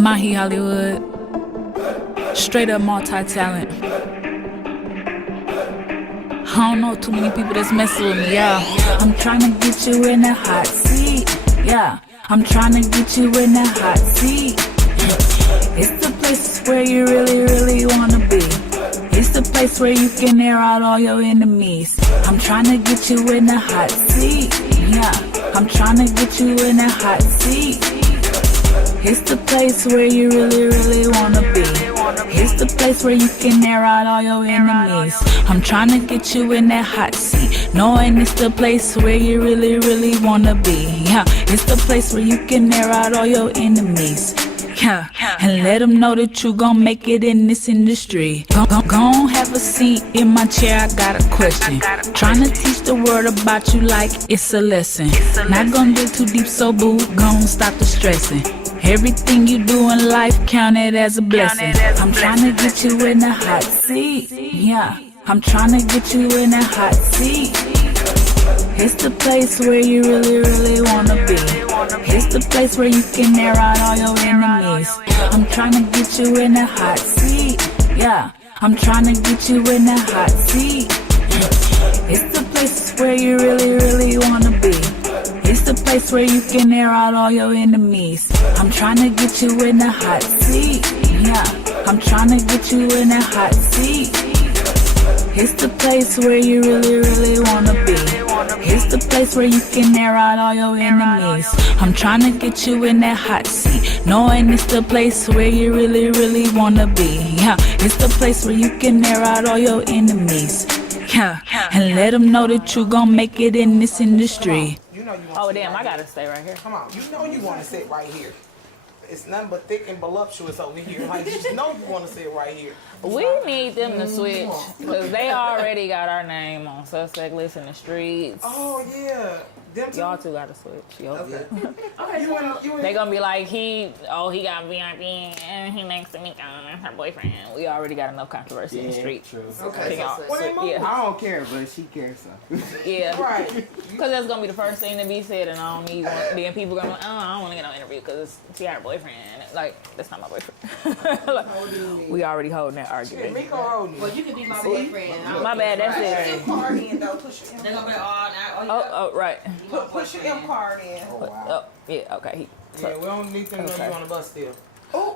Mahi Hollywood, straight up multi-talent. I don't know too many people that's messing with me, yeah. I'm trying to get you in the hot seat, yeah. I'm trying to get you in the hot seat. It's the place where you really, really wanna be. It's the place where you can air out all your enemies. I'm trying to get you in the hot seat, yeah. I'm trying to get you in the hot seat. It's the place where you really, really wanna be. It's the place where you can air out all your enemies. I'm trying to get you in that hot seat, knowing it's the place where you really, really wanna be. Yeah, it's the place where you can air out all your enemies. Yeah, and let them know that you gon' make it in this industry. Gon' have a seat in my chair, I got a question. Trying to teach the world about you like it's a lesson. Not gon' dig too deep, so boo, gon' stop the stressing. Everything you do in life counted as a blessing. I'm trying to get you in the hot seat, yeah. I'm trying to get you in the hot seat. It's the place where you really, really wanna be. It's the place where you can air out all your enemies. I'm trying to get you in the hot seat, yeah. I'm trying to get you in the hot seat. It's the place where you really, really wanna be. It's the place where you can air out all your enemies. I'm trying to get you in the hot seat, yeah. I'm trying to get you in the hot seat. It's the place where you really, really wanna be. It's the place where you can air out all your enemies. I'm trying to get you in that hot seat, knowing it's the place where you really, really wanna be. Yeah, it's the place where you can air out all your enemies. Yeah, and let them know that you gon' make it in this industry. Oh damn, I gotta stay right here. Come on, you know you want to sit right here. It's nothing but thick and voluptuous over here. Like, you know you want to sit right here. We need them to switch because they already got our name on Suspect List in the streets. Oh yeah, them two. Y'all two gotta switch. Yo. Okay. Okay. They gonna be like he got VIP and he next to me and her boyfriend. We already got enough controversy in the street. True. Okay. Yeah. I don't care, but she cares so. Yeah. Right. Because that's gonna be the first thing to be said, and I don't need one. Then people gonna be like, oh, I don't want to get no interview because she got her boyfriend. Like, that's not my boyfriend. Like, we already holding that argument. Miko holding you. Well, you can be my boyfriend. My bad, that's it. Put your card in though. Push your They're gonna be Oh, right. push your M card in. Oh wow. Oh, yeah, okay. Yeah, we don't need them to know you on the bus still.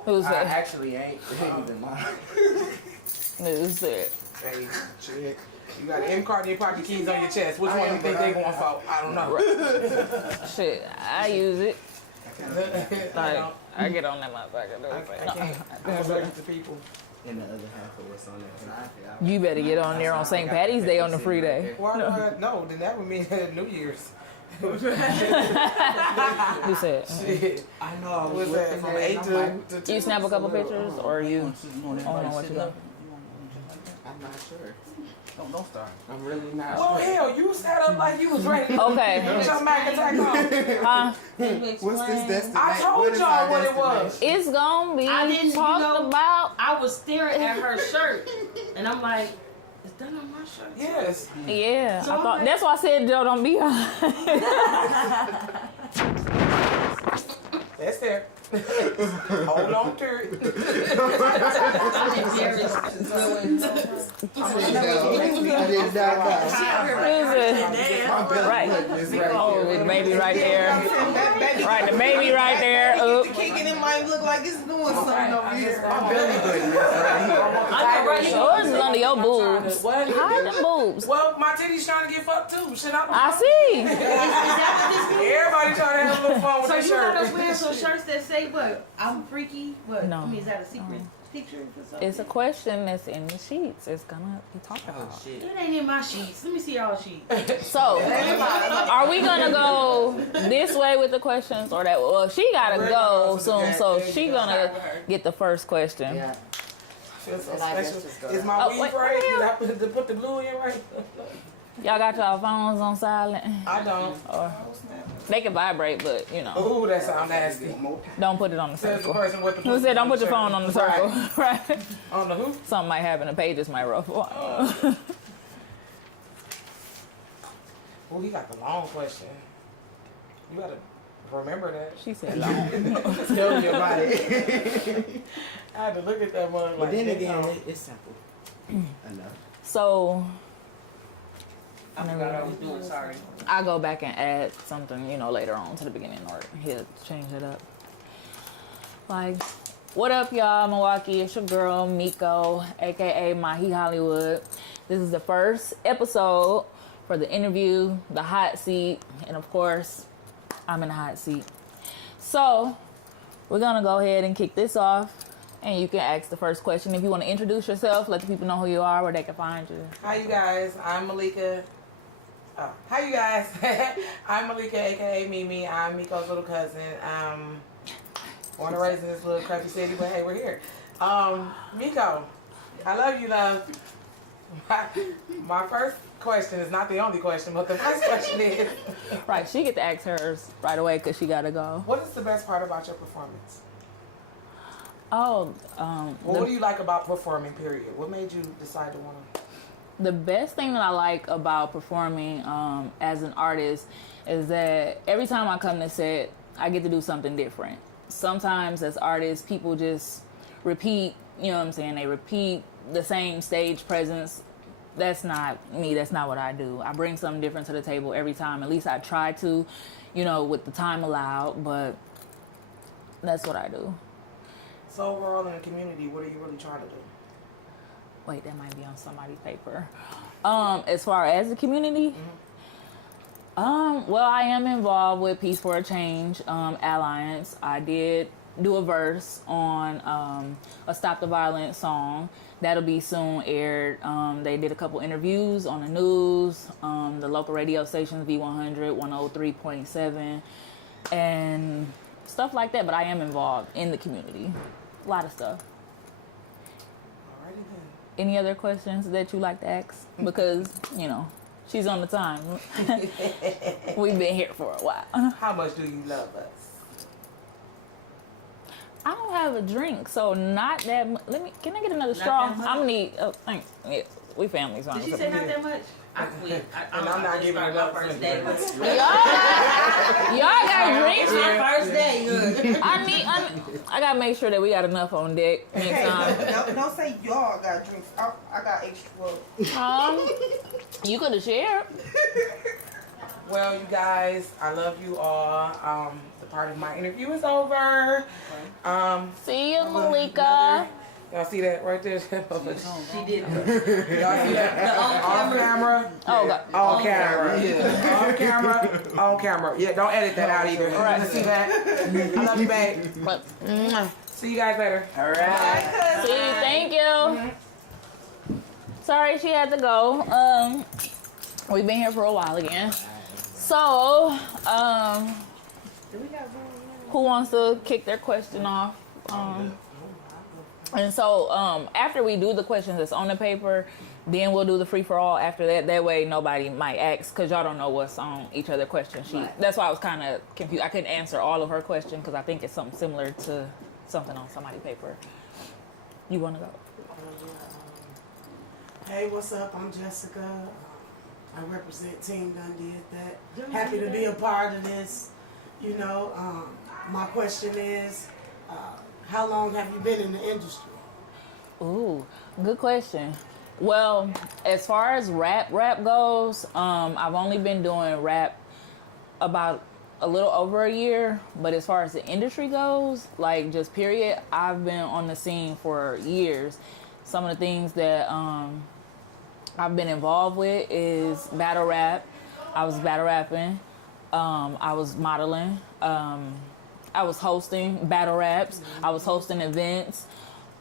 Who's I that? actually ain't even mine. Who's that? Hey, shit. You got an M card and your pocket keys on your chest. Which one you think they going for? I don't know. Shit, I use it. I Like, I get on that motherfucker. can't. I'm allergic to people. And the other half of what's on there. You better get on there on St. Patty's Day on the free day. Why? No, then that would mean New Year's. Who said? Shit. I know. I Was that from 8 to 2? You snap a couple pictures, or you? I don't know what you got. I'm not sure. Don't start. I'm really not Well, sure. hell, you sat up like you was ready. Okay. Get your Mac attack on. Huh? What's this destination? I told y'all what it was. It's gonna be I didn't talked about. I was staring at her shirt, and I'm like, is that on my shirt? Yes. Yeah, So I I'm thought like- that's why I said Joe don't be on. That's there. Hold on to it. I did not know. Right. Oh, the baby right there. Right, the baby right there. Oop. Kicking it might look like it's doing something over here. My belly button is right here. Yours is under your boobs. What? Hide them boobs. Well, my titties trying to get fucked too. Shit, I see. Everybody trying to have a little fun with So their you shirt. got us wearing some shirts that say what? I'm freaky. What? No. I mean, is that a secret picture or something? It's a question that's in the sheets. It's gonna be talked about. It ain't in my sheets. Let me see y'all sheets. So, are we gonna go this way with the questions or that? Well, she gotta go soon, so she gonna get the first question. Yeah. Feel so And I guess special. just go Is down. my Oh, weave wait, right? what the Did I put the blue in right? Y'all got y'all phones on silent. I don't. They can vibrate, but you know, Ooh, that sound nasty. don't put it on the Says the circle. person with the Who said don't put your shirt. phone on the circle? Right. On the who? Something might happen. The pages might ruffle. Oh, he got the long question. You gotta. remember that. She said long. Tell me about it. I had to look at that one. But then again, it's simple enough. So I forgot what I was doing. Sorry. I'll go back and add something, later on to the beginning, or he'll change it up. Like, what up, y'all? Milwaukee, it's your girl, Miko, aka Mahi Hollywood. This is the first episode for the interview, the hot seat, and of course, I'm in the hot seat. So, we're gonna go ahead and kick this off, and you can ask the first question. If you want to introduce yourself, let the people know who you are, where they can find you. Hi, you guys. I'm Malika. Hi, you guys. I'm Malika, aka Mimi. I'm Miko's little cousin. Born and raised in this little crappy city, but hey, we're here. Miko, I love you, love. My first question is not the only question, but the first question is... Right, she get to ask hers right away because she got to go. What is the best part about your performance? Well, what do you like about performing, period? What made you decide to want to... The best thing that I like about performing as an artist is that every time I come to set, I get to do something different. Sometimes as artists, people just repeat, you know what I'm saying? They repeat the same stage presence. That's not me. That's not what I do. I bring something different to the table every time. At least I try to, with the time allowed, but that's what I do. So overall in the community, what are you really trying to do? Wait, that might be on somebody's paper. As far as the community, well, I am involved with Peace for a Change Alliance. I did do a verse on a Stop the Violence song. That'll be soon aired. They did a couple interviews on the news, the local radio stations, V100, 103.7, and stuff like that. But I am involved in the community. A lot of stuff. Any other questions that you like to ask? Because, she's on the time. We've been here for a while. How much do you love us? I don't have a drink, so not that much. Can I get another straw? I'm gonna need, thanks. Yeah, we families. Did she say not that much? I quit. And I'm not giving it up my first day. Y'all got drinks? It's my first day. Good. I gotta make sure that we got enough on deck next time. Don't say y'all got drinks. I got extra. You could have shared. Well, you guys, I love you all. The part of my interview is over. See you, Malika. Y'all see that right there? She did. Y'all see that? On camera. Oh, God. On camera. Yeah. On camera. On camera. Yeah, don't edit that out either. Right. See that? I love you, babe. See you guys later. All right. See you. Thank you. Sorry she had to go. We've been here for a while again. So, who wants to kick their question off? And so, after we do the questions that's on the paper, then we'll do the free-for-all after that. That way nobody might ask, because y'all don't know what's on each other question sheet. Right. That's why I was kind of confused. I couldn't answer all of her questions, because I think it's something similar to something on somebody's paper. You want to go? Hey, what's up? I'm Jessica. I represent Team Dundee at that. Happy to be a part of this. My question is, how long have you been in the industry? Ooh, good question. Well, as far as rap goes, I've only been doing rap about a little over a year. But as far as the industry goes, like just period, I've been on the scene for years. Some of the things that I've been involved with is battle rap. I was battle rapping. I was modeling. I was hosting battle raps. I was hosting events.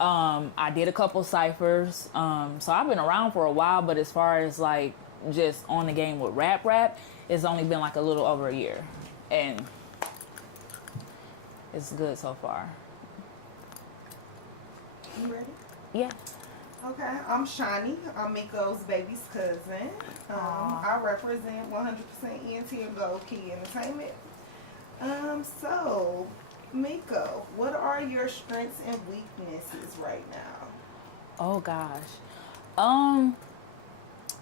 I did a couple ciphers. So I've been around for a while, but as far as like just on the game with rap, it's only been like a little over a year. And it's good so far. You ready? Yeah. Okay, I'm Shani. I'm Miko's baby's cousin. I represent 100% ENT and Gold Key Entertainment. So, Miko, what are your strengths and weaknesses right now? Oh gosh.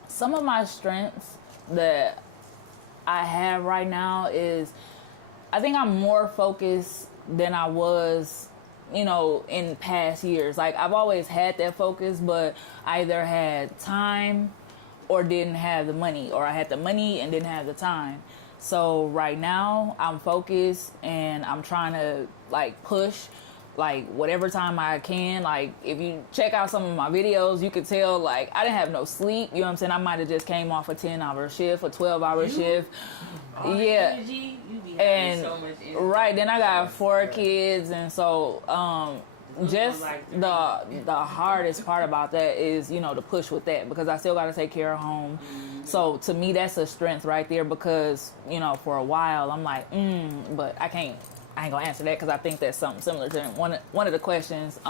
Some of my strengths that I have right now is I think I'm more focused than I was, you know, in past years. Like, I've always had that focus, but I either had time or didn't have the money, or I had the money and didn't have the time. So right now I'm focused and I'm trying to like push like whatever time I can. Like, if you check out some of my videos, you could tell like I didn't have no sleep. You know what I'm saying? I might have just came off a 10-hour shift, a 12-hour shift. Yeah. Energy, you be having And so much energy. right, then I got 4 kids, and so just like the hardest part about that is, you know, the push with that, because I still got to take care of home. So to me, that's a strength right there, because, you know, for a while I'm like, but I ain't gonna answer that because I think that's something similar to one of the questions.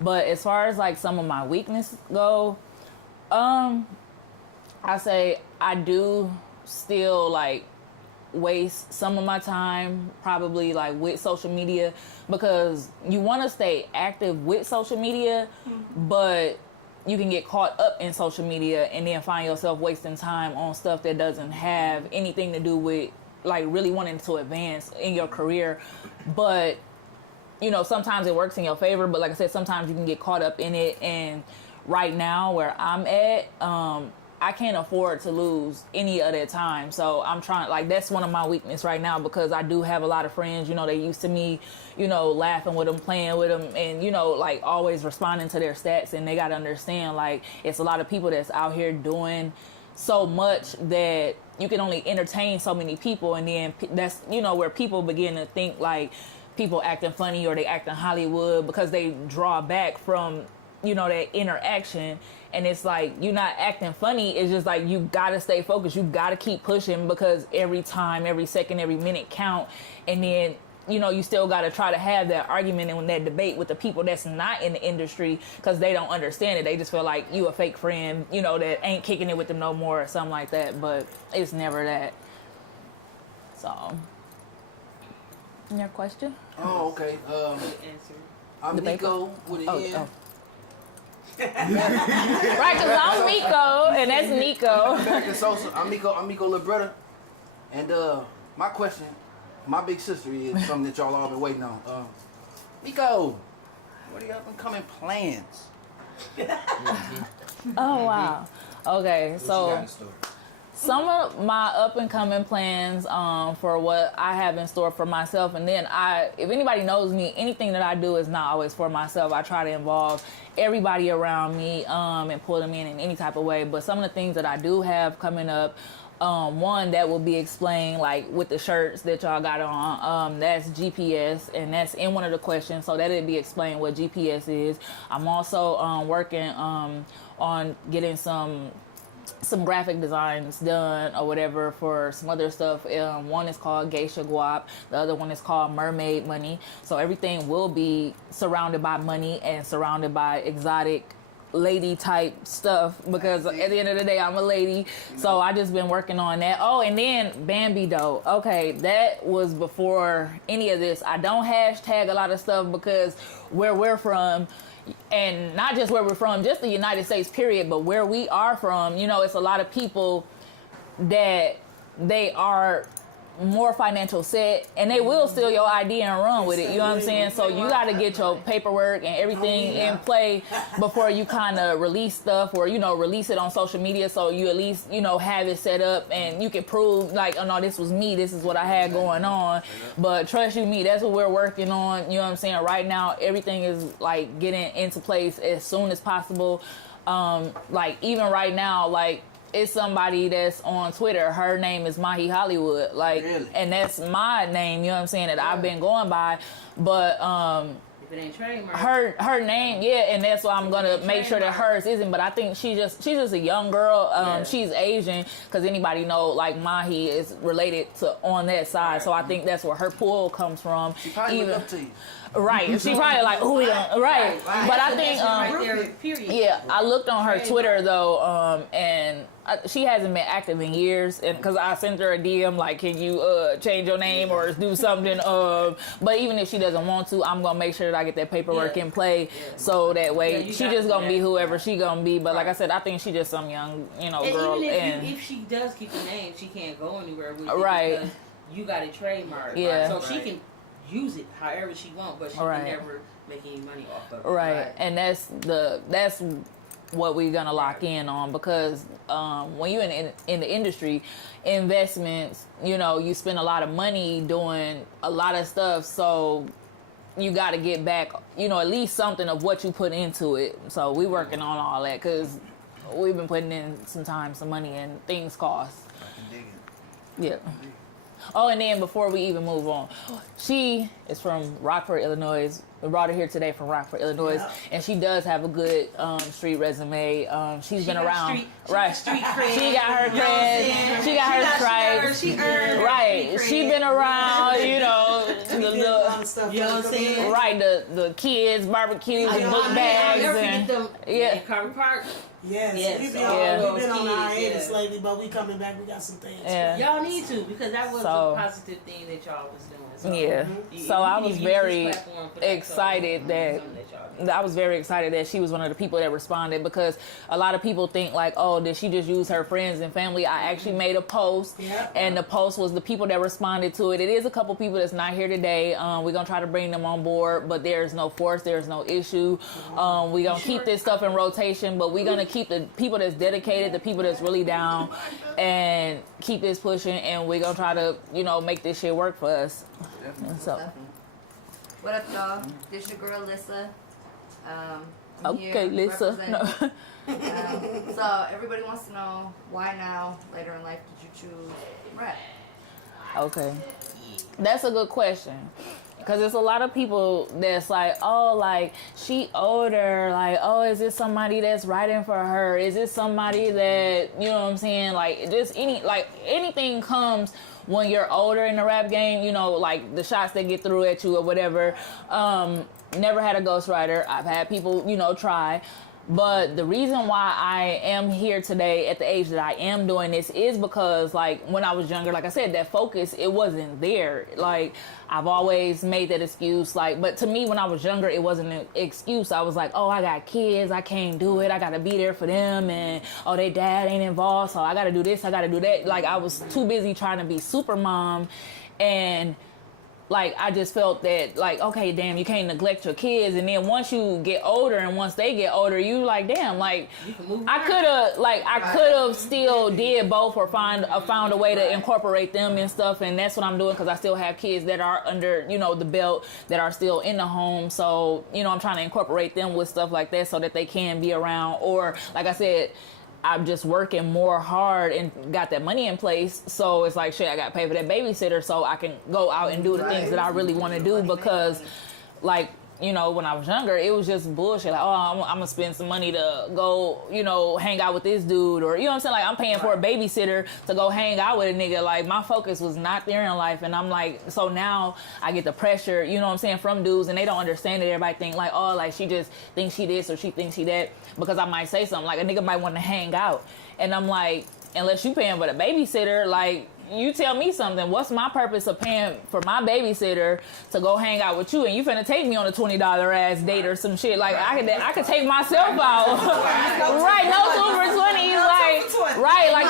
But as far as like some of my weaknesses go, I say I do still like waste some of my time probably like with social media, because you want to stay active with social media, but you can get caught up in social media and then find yourself wasting time on stuff that doesn't have anything to do with like really wanting to advance in your career. But you know, sometimes it works in your favor, but like I said, sometimes you can get caught up in it. And right now where I'm at, I can't afford to lose any of that time. So I'm trying, like, that's one of my weaknesses right now, because I do have a lot of friends, you know, they used to me, you know, laughing with them, playing with them, and, you know, like always responding to their stats. And they got to understand, like, it's a lot of people that's out here doing so much that you can only entertain so many people. And then that's, you know, where people begin to think like people acting funny or they acting Hollywood, because they draw back from, you know, that interaction. And it's like, you're not acting funny. It's just like, you got to stay focused. You got to keep pushing, because every time, every second, every minute count. And then, you know, you still got to try to have that argument and that debate with the people that's not in the industry, because they don't understand it. They just feel like you a fake friend, you know, that ain't kicking it with them no more or something like that. But it's never that. So, your question? Oh, okay. Answer. I'm The Nico with an N. Oh. Right, because I'm Miko, and that's Nico. American Sosa. I'm Miko Libretta. And my question, my big sister, is something that y'all all been waiting on. Miko, what are your up and coming plans? Oh, wow. Okay, so some of my up and coming plans for what I have in store for myself, and then if anybody knows me, anything that I do is not always for myself. I try to involve everybody around me and pull them in any type of way. But some of the things that I do have coming up, one that will be explained like with the shirts that y'all got on, that's GPS, and that's in one of the questions, so that'll be explained what GPS is. I'm also working on getting some graphic designs done or whatever for some other stuff. One is called Geisha Guap. The other one is called Mermaid Money. So everything will be surrounded by money and surrounded by exotic lady type stuff, because at the end of the day, I'm a lady. So I just been working on that. Oh, and then Bambi Dough. Okay, that was before any of this. I don't hashtag a lot of stuff, because where we're from, and not just where we're from, just the United States period, but where we are from, you know, it's a lot of people that they are more financial set, and they will steal your ID and run with it. You know what I'm saying? So you got to get your paperwork and everything in play before you kind of release stuff, or, you know, release it on social media. So you at least, you know, have it set up and you can prove like, oh no, this was me. This is what I had going on. But trust you me, that's what we're working on. You know what I'm saying? Right now, everything is like getting into place as soon as possible. Like even right now, like, it's somebody that's on Twitter. Her name is Mahi Hollywood. Like, really? And that's my name, you know what I'm saying, that I've been going by. But if it ain't trademark, her name, yeah, and that's why I'm gonna make sure that hers isn't. But I think she's just a young girl. She's Asian, because anybody know like Mahi is related to on that side. So I think that's where her pull comes from. She probably look up to you. Right, and she probably like, oh, we don't, right. But I think, yeah, I looked on her Twitter though, and she hasn't been active in years, and because I sent her a DM like, can you change your name or do something? But even if she doesn't want to, I'm gonna make sure that I get that paperwork in play, so that way she just gonna be whoever she gonna be. But like I said, I think she just some young, you know, girl. Even if she does keep the name, she can't go anywhere with it. Right. you got it trademarked. Yeah. So she can use it however she wants, but she Right. can never make any money off of it. Right. And that's what we're gonna lock in on, because when you're in the industry, investments, you know, you spend a lot of money doing a lot of stuff, so you got to get back, you know, at least something of what you put into it. So we working on all that, because we've been putting in some time, some money, and things cost. I can dig it. Yeah. Oh, and then before we even move on, she is from Rockford, Illinois. We brought her here today from Rockford, Illinois, and she does have a good street resume. She's been around, right? Street cred. She got her cred. She got her stripes. She earned Right. She been around, you know, We did a lot of stuff. You know what I'm saying? right, the kids, barbecues, and book I'll bags, never and forget them yeah. in Carver Park. Yes, Yes, we've all been, those we've been on our kids, hiatus yeah. lately, but we coming back. We got some things. Yeah. Y'all need to, because that was So- a positive thing that y'all was doing. So Yeah. you- So you I need was to use this very platform for that, excited so, that something y'all do. I was very excited that she was one of the people that responded, because a lot of people think like, oh, did she just use her friends and family? I actually made a post, Yep. and the post was the people that responded to it. It is a couple people that's not here today. We're gonna try to bring them on board, but there's no force, there's no issue. We're gonna keep this stuff in rotation, but we're gonna keep the people that's dedicated, the people that's really down, and keep this pushing, and we're gonna try to, you know, make this shit work for us. And so, What up, y'all? This your girl, Lissa. I'm okay, here Lisa. representing- so everybody wants to know, why now, later in life, did you choose rap? Okay. That's a good question. Because there's a lot of people that's like, oh, like, she older. Like, oh, is this somebody that's writing for her? Is this somebody that, you know what I'm saying? Like, just anything comes when you're older in the rap game, you know, like the shots that get through at you or whatever. Never had a ghostwriter. I've had people, you know, try. But the reason why I am here today at the age that I am doing this is because, like, when I was younger, like I said, that focus, it wasn't there. Like, I've always made that excuse, like, but to me, when I was younger, it wasn't an excuse. I was like, oh, I got kids, I can't do it, I gotta be there for them, and oh, their dad ain't involved, so I gotta do this, I gotta do that. Like, I was too busy trying to be super mom, and like, I just felt that, like, okay, damn, you can't neglect your kids. And then once you get older, and once they get older, you like, damn, like, I could have still did both, or found a way to incorporate them and stuff. And that's what I'm doing, because I still have kids that are under, you know, the belt, that are still in the home. So, you know, I'm trying to incorporate them with stuff like that so that they can be around. Or, like I said, I'm just working more hard and got that money in place. So it's like, shit, I got to pay for that babysitter so I can go out and do the things that I really want to do. Because, like, you know, when I was younger, it was just bullshit. Like, oh, I'm going to spend some money to go, you know, hang out with this dude. Or, you know what I'm saying? Like, I'm paying for a babysitter to go hang out with a nigga. Like, my focus was not there in life. And I'm like, so now I get the pressure, you know what I'm saying, from dudes. And they don't understand it. Everybody think like, oh, like, she just thinks she this or she thinks she that. Because I might say something. Like, a nigga might want to hang out. And I'm like, unless you paying for the babysitter, like, you tell me something. What's my purpose of paying for my babysitter to go hang out with you, and you finna take me on a $20 ass date or some shit? Like, I could take myself out. Right, no 2 for 20. Like,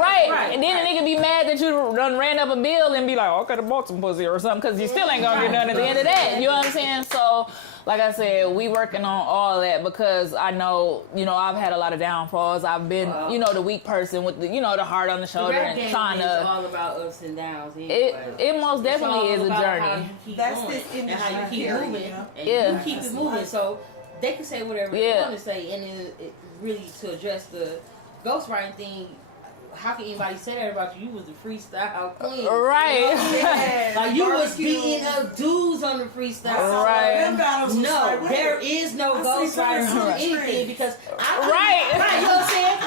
right. And then the nigga be mad that you done ran up a bill and be like, oh, I could have bought some pussy or something, because you still ain't gonna get none at the end of that. You know what I'm saying? So, like I said, we working on all that, because I know, you know, I've had a lot of downfalls. I've been, you know, the weak person with the, you know, the heart on the shoulder and trying to. It's all about ups and downs. It most definitely is a journey. That's this industry. And how you keep moving. And Yeah. you keep it moving. So they can say whatever they want to say. And then it really, to address the ghostwriting thing, how can anybody say that about you? You was the freestyle queen. Right. Like, you was beating up dudes on the freestyle. Right. No, there is no ghostwriter on anything, because Right. You know what I'm saying?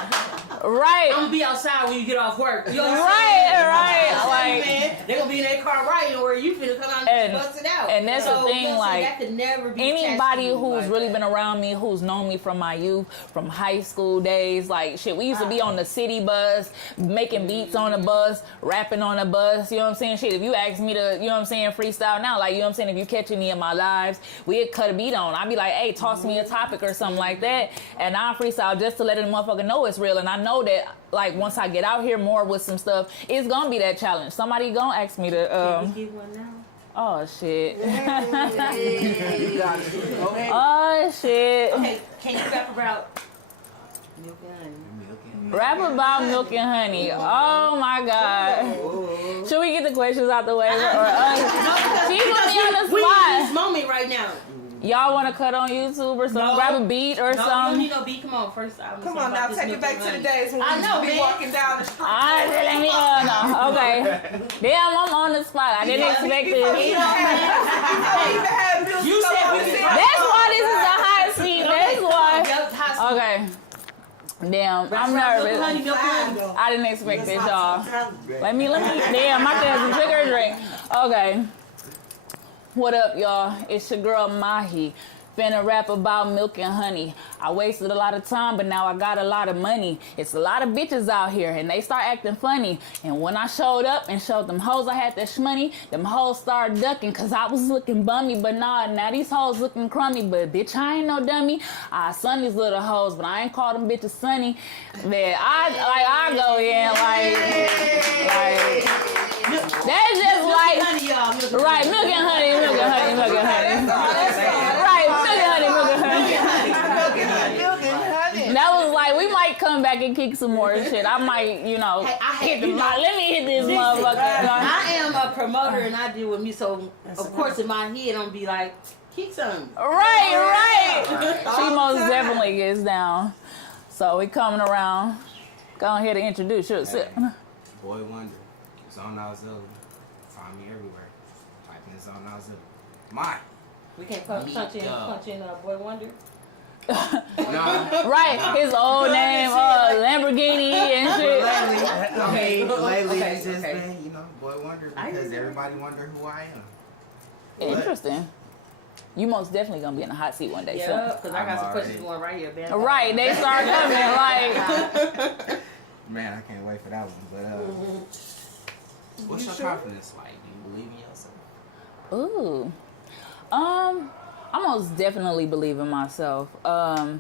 Right. I'm gonna be outside when you get off work. You know what I'm Right. saying? Like, they're gonna be in their car writing, or you finna come out and bust it out. And that's the thing, you know what I'm saying? like, that could never be anybody attached to you who's like really that. been around me, who's known me from my youth, from high school days, like, shit, we used to be on the city bus, making beats on the bus, rapping on the bus, you know what I'm saying? Shit, if you ask me to, you know what I'm saying, freestyle now, like, you know what I'm saying, if you catch any of my lives, we'd cut a beat on. I'd be like, hey, toss me a topic or something like that, and I'll freestyle just to let a motherfucker know it's real. And I know know that like once I get out here more with some stuff, it's gonna be that challenge. Somebody gonna ask me to. Can we get one now? Oh shit. You got it. Go ahead. Oh shit. Okay, can you rap about milk and honey? Rap about milk and honey. Oh my god. Should we get the questions out the way? Or, she put me on the We in this spot. moment right now. Y'all want to cut on YouTube or something? No. Grab a beat or No, you don't something? need no beat. Come on, first. Come on now, take it back to the days when we I used know, to be man. walking down the street. Alright, let me no. Okay. Damn, I'm on the spot. I didn't expect this. You said That's why this is a hot seat. That's why. Okay. Damn, I'm nervous. I didn't expect this, y'all. Let me. Damn, my cousin took her drink. Okay. What up, y'all? It's your girl Mahi. Finna rap about milk and honey. I wasted a lot of time, but now I got a lot of money. It's a lot of bitches out here, and they start acting funny. And when I showed up and showed them hoes I had that shmoney, them hoes started ducking, cause I was looking bummy. But nah, now these hoes looking crummy. But bitch, I ain't no dummy. I son these little hoes, but I ain't call them bitches sunny. That I go in that's just like honey, y'all. right, milk and honey, milk and honey, milk and honey. Right, milk and honey, milk and honey. That was like, we might come back and kick some more shit. I might, let me hit this motherfucker. I am a promoter and I deal with me, so of course in my head I'm be like, kick some. Right. She most definitely gets down. So we coming around. Go ahead and introduce yourself. Boy Wonder. Zone Auxiliary. Find me everywhere. Type in Zone Auxiliary. Mahi. We can't punch in Boy Wonder. No. Right, his old name, Lamborghini and shit. Lately it's just been, Boy Wonder because everybody wonder who I am. Interesting. You most definitely gonna be in the hot seat one day. Yeah, because I got some questions going right here, man. Right, they start coming like. Man, I can't wait for that one. But what's your confidence like? Do you believe in yourself? Ooh. I most definitely believe in myself. I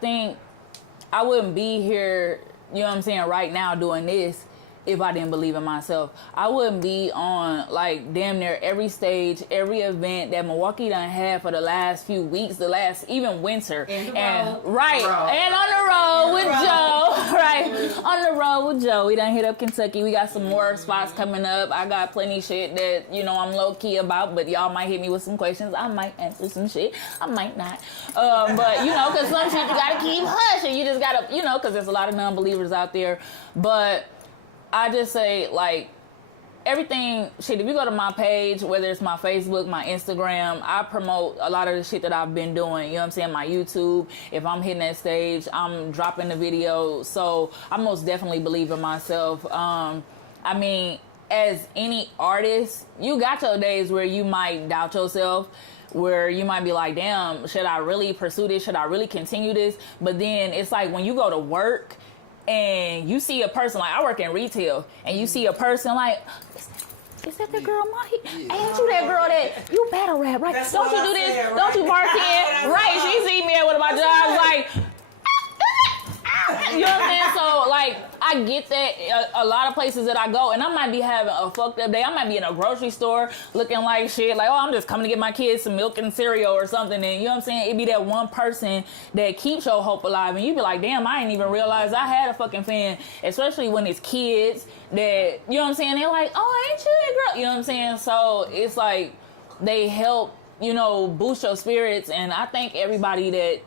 think I wouldn't be here, you know what I'm saying, right now doing this if I didn't believe in myself. I wouldn't be on like damn near every stage, every event that Milwaukee done had for the last few weeks, the last even winter. And on the road with Joe. Right. On the road with Joe. We done hit up Kentucky. We got some more spots coming up. I got plenty shit that, I'm low key about, but y'all might hit me with some questions. I might answer some shit. I might not. But cause some shit you gotta keep hushing. You just gotta, cause there's a lot of non-believers out there. But I just say, like, everything, shit, if you go to my page, whether it's my Facebook, my Instagram, I promote a lot of the shit that I've been doing, you know what I'm saying, my YouTube. If I'm hitting that stage, I'm dropping the video. So I most definitely believe in myself. I mean, as any artist, you got your days where you might doubt yourself, where you might be like, damn, should I really pursue this? Should I really continue this? But then it's like when you go to work, and you see a person, like I work in retail, and you see a person like, is that the girl Mahi? Ain't you that girl that you battle rap, right? That's don't you do this? Right? Don't you bartend? Right? She see me at one of my jobs, like, you know what I'm saying? So like, I get that a lot of places that I go, and I might be having a fucked up day. I might be in a grocery store looking like shit, like, oh, I'm just coming to get my kids some milk and cereal or something. And you know what I'm saying? It be that one person that keeps your hope alive, and you be like, damn, I didn't even realize I had a fucking fan. Especially when it's kids that, you know what I'm saying? They're like, oh, ain't you that girl? You know what I'm saying? So it's like they help, boost your spirits. And I thank everybody that,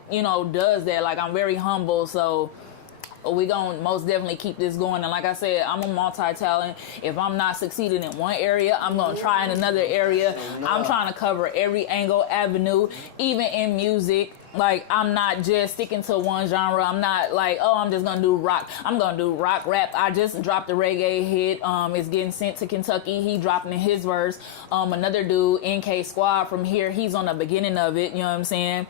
does that. Like, I'm very humble. So we gonna most definitely keep this going. And like I said, I'm a multi-talent. If I'm not succeeding in one area, I'm gonna try in another area. I'm trying to cover every angle, avenue, even in music. Like, I'm not just sticking to one genre. I'm not like, oh, I'm just gonna do rock. I'm gonna do rock, rap. I just dropped a reggae hit. It's getting sent to Kentucky. He dropping in his verse. Another dude, NK Squad from here, he's on the beginning of it. You know what I'm saying?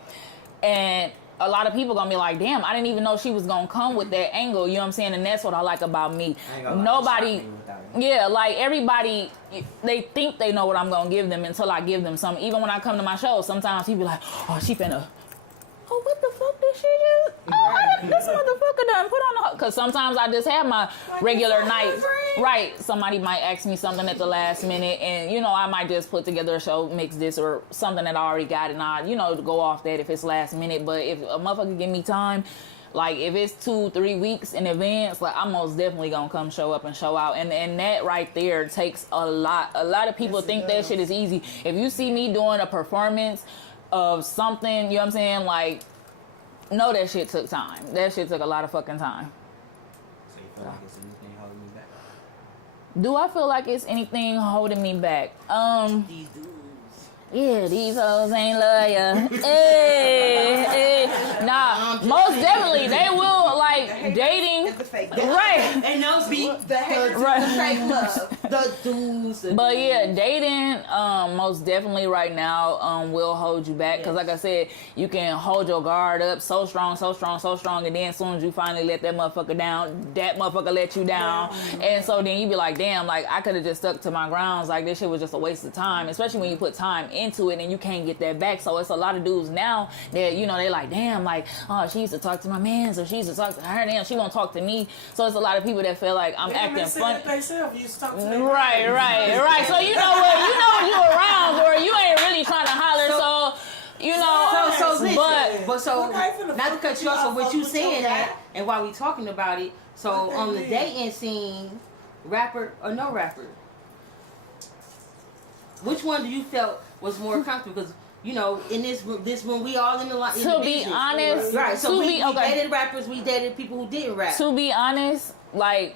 And a lot of people gonna be like, damn, I didn't even know she was gonna come with that angle, you know what I'm saying? And that's what I like about me. Nobody, like everybody, they think they know what I'm gonna give them until I give them something. Even when I come to my show, sometimes he be like, oh, she finna oh, what the fuck this shit is? Oh, this motherfucker done put on because sometimes I just have my regular nights. Right. Somebody might ask me something at the last minute and, you know, I might just put together a show, mix this or something that I already got and I, you know, go off that if it's last minute. But if a motherfucker give me time, like if it's 2-3 weeks in advance, like I'm most definitely gonna come show up and show out. And that right there takes a lot. A lot of people think that shit is easy. If you see me doing a performance of something, you know what I'm saying? Like, no, that shit took time. That shit took a lot of fucking time. So you feel like it's anything holding me back? Do I feel like it's anything holding me back? These dudes. Yeah, these hoes ain't loyal. Hey. Nah, most definitely they will like dating. The fake Right. And those be The haters, Right. the fake love. the dudes. But yeah, dating, most definitely right now, will hold you back. Cause like I said, you can hold your guard up so strong, and then as soon as you finally let that motherfucker down, that motherfucker let you down. And so then you be like, damn, like I could have just stuck to my grounds. Like this shit was just a waste of time, especially when you put time into it and you can't get that back. So it's a lot of dudes now that, you know, they like, damn, like, oh, she used to talk to my man, so she used to talk to her, damn, she won't talk to me. So it's a lot of people that feel like I'm acting funny. Right. So you know what you around for, you ain't really trying to holler, so you know. So listen, but so not to cut you off, so what you saying that, and while we talking about it, so on the dating scene, rapper or no rapper, which one do you felt was more comfortable? Because you know, in this room, we all in the line. To be honest, right? So we okay. dated rappers, we dated people who didn't rap. To be honest, like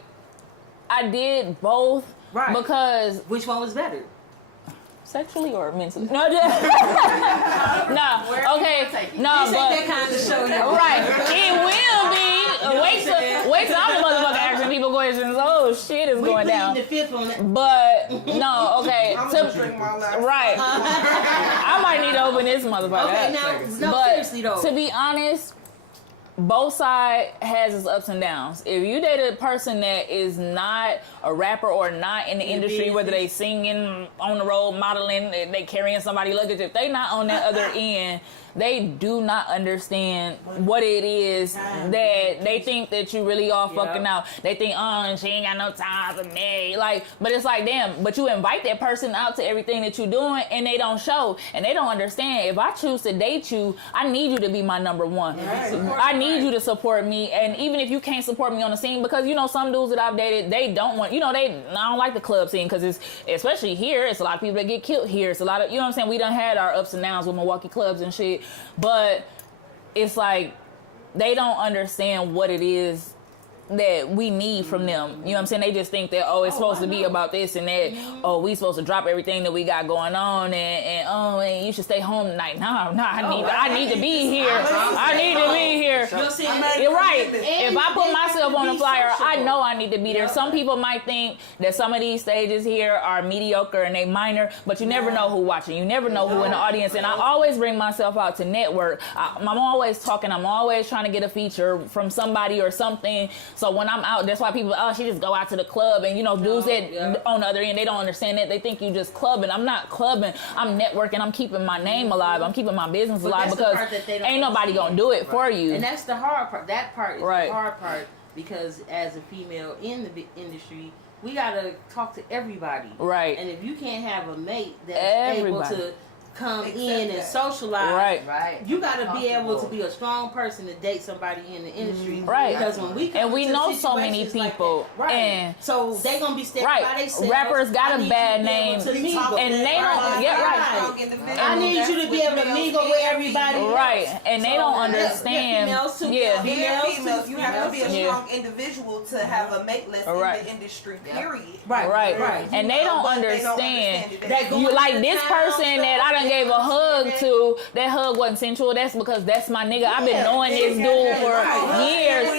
I did both, right? Because which one was better? Sexually or mentally? No, just no. Okay, no, this but ain't that kind of show, y'all. Right, it will be. Wait till I'm the motherfucker asking people questions. Oh shit is going down. The fifth one. But no, okay. I'm gonna drink my last. Right. I might need to open this motherfucker. Okay, now, no, seriously though. To be honest, both sides has its ups and downs. If you date a person that is not a rapper or not in the industry, whether they singing, on the road, modeling, they carrying somebody luggage, if they not on that other end, they do not understand what it is that they think that you really all fucking out. They think, oh, she ain't got no time for me. Like, but it's like, damn, but you invite that person out to everything that you're doing and they don't show and they don't understand. If I choose to date you, I need you to be my number one. I need you to support me. And even if you can't support me on the scene, because, you know, some dudes that I've dated, they don't want, you know, I don't like the club scene because it's, especially here, it's a lot of people that get killed here. It's a lot of, you know what I'm saying? We done had our ups and downs with Milwaukee clubs and shit. But it's like they don't understand what it is that we need from them. You know what I'm saying? They just think that, oh, it's supposed to be about this and that. Oh, we supposed to drop everything that we got going on and you should stay home tonight. No, I need to be here. I need to be here. You're right. If I put myself on a flyer, I know I need to be there. Some people might think that some of these stages here are mediocre and they minor, but you never know who watching. You never know who in the audience. And I always bring myself out to network. I'm always talking. I'm always trying to get a feature from somebody or something. So when I'm out, that's why people, she just go out to the club. And, you know, dudes that on the other end, they don't understand that. They think you just clubbing. I'm not clubbing. I'm networking. I'm keeping my name alive. I'm keeping my business alive because ain't nobody going to do it for you. And that's the hard part. That part is the hard part because as a female in the industry, we got to talk to everybody. Right. And if you can't have a mate that's able to come in and socialize, you got to be able to be a strong person to date somebody in the industry, because when we come we know so many people, like and so they gonna be standing by themselves. Rappers got a bad name, and they don't get I need you to be able to mingle with everybody, and they don't understand. Females, you have to be a strong individual to have a mate list in the industry. Period. Right. And they don't understand that you like this person that I done gave a hug to. That hug wasn't sensual. That's because that's my nigga. I've been knowing this dude for years.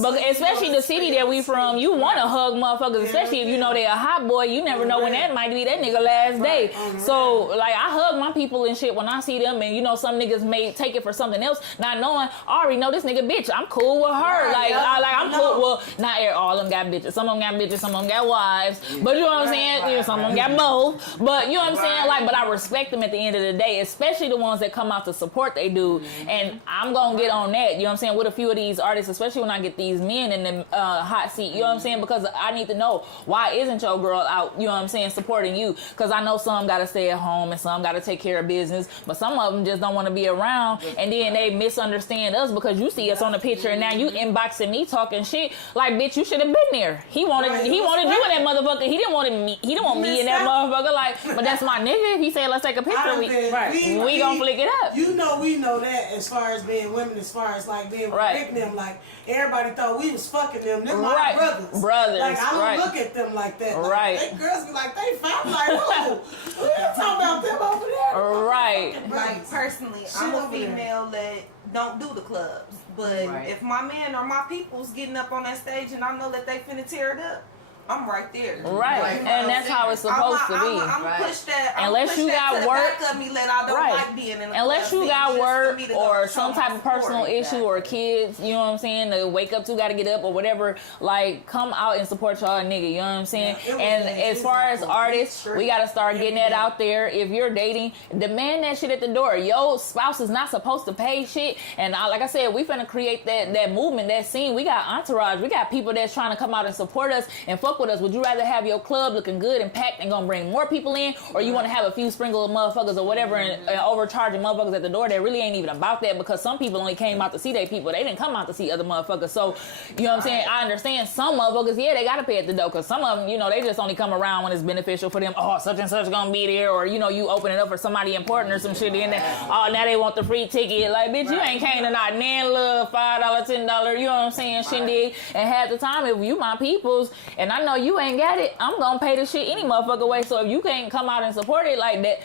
But especially the city that we from, you want to hug motherfuckers, especially if you know they a hot boy. You never know when that might be that nigga last day. So like I hug my people and shit when I see them, and you know some niggas may take it for something else, not knowing I already know this nigga bitch. I'm cool with her. I'm cool. Well, not all of them got bitches. Some of them got bitches. Some of them got wives. But you know what I'm saying? You know, some of them got both. But you know what I'm saying? Like, but I I respect them at the end of the day, especially the ones that come out to support they dude. And I'm gonna get on that, you know what I'm saying, with a few of these artists, especially when I get these men in the hot seat, you know what I'm saying, because I need to know, why isn't your girl out, you know what I'm saying, supporting you? Because I know some gotta stay at home and some gotta take care of business, but some of them just don't want to be around, and then they misunderstand us because you see us on the picture and now you inboxing me talking shit like, bitch, you should have been there. He wanted you in that motherfucker. He didn't want me in that motherfucker. Like, but that's my nigga. If he said let's take a picture, we gonna flick it up. You know, we know that as far as being women, as far as like being with them, like everybody thought we was fucking them. They're my brothers. Like I don't look at them like that. Like, they girls be like, they found like, whoa, we ain't talking about them over there. Right. Like personally, I'm a female that don't do the clubs. But if my man or my people's getting up on that stage and I know that they finna tear it up, I'm right there. Right. And that's how it's supposed to be. I'm push that. Unless you got work. Of me, let I don't like being in the Unless you got work or some type of personal issue or kids, you know what I'm saying, to wake up to, got to get up or whatever, like, come out and support y'all nigga, you know what I'm saying? And as far as artists, we got to start getting that out there. If you're dating, demand that shit at the door. Your spouse is not supposed to pay shit. And like I said, we finna create that movement, that scene. We got entourage. We got people that's trying to come out and support us and fuck with us. Would you rather have your club looking good and packed and gonna bring more people in, or you want to have a few sprinkle of motherfuckers or whatever and overcharging motherfuckers at the door? That really ain't even about that, because some people only came out to see their people. They didn't come out to see other motherfuckers. So, you know what I'm saying? I understand some motherfuckers, they gotta pay at the door, because some of them, they just only come around when it's beneficial for them. Oh, such and such gonna be there, or, you open it up for somebody important or some shit in there. Oh, now they want the free ticket. Like, bitch, you ain't came to not nan little $5, $10, you know what I'm saying, shindig. And half the time, if you my peoples, and I know you ain't got it, I'm gonna pay the shit any motherfucker way. So if you can't come out and support it like that,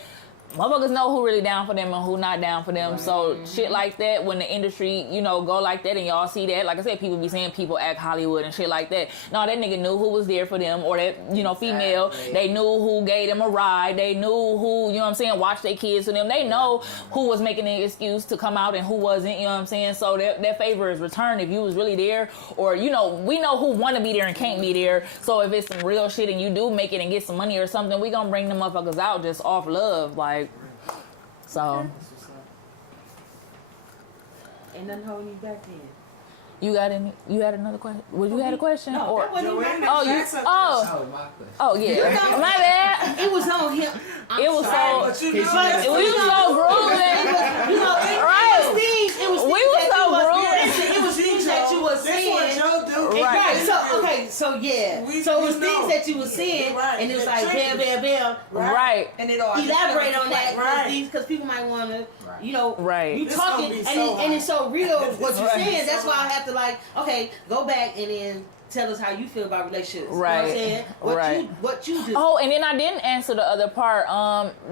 motherfuckers know who really down for them and who not down for them. So shit like that, when the industry, go like that and y'all see that, like I said, people be saying people act Hollywood and shit like that. No, that nigga knew who was there for them, or that, female, they knew who gave them a ride. They knew who, you know what I'm saying, watched their kids for them. They know who was making the excuse to come out and who wasn't, you know what I'm saying? So that favor is returned if you was really there, or, we know who want to be there and can't be there. So if it's some real shit and you do make it and get some money or something, we gonna bring them motherfuckers out just off love, like. So, ain't nothing holding you back then. You had another question? You had a question? No, that wasn't my question. Oh yeah. My bad. It was on him. We was so grooving. It was things that you were saying. Right. So it was things that you were saying, and it was like bam, bam, bam. Right. And it all elaborate on that, because people might want to, you talking, and it's so real what you're saying. That's why I have to go back and then tell us how you feel about relationships. Right. You know what I'm saying? What you do. Oh, and then I didn't answer the other part,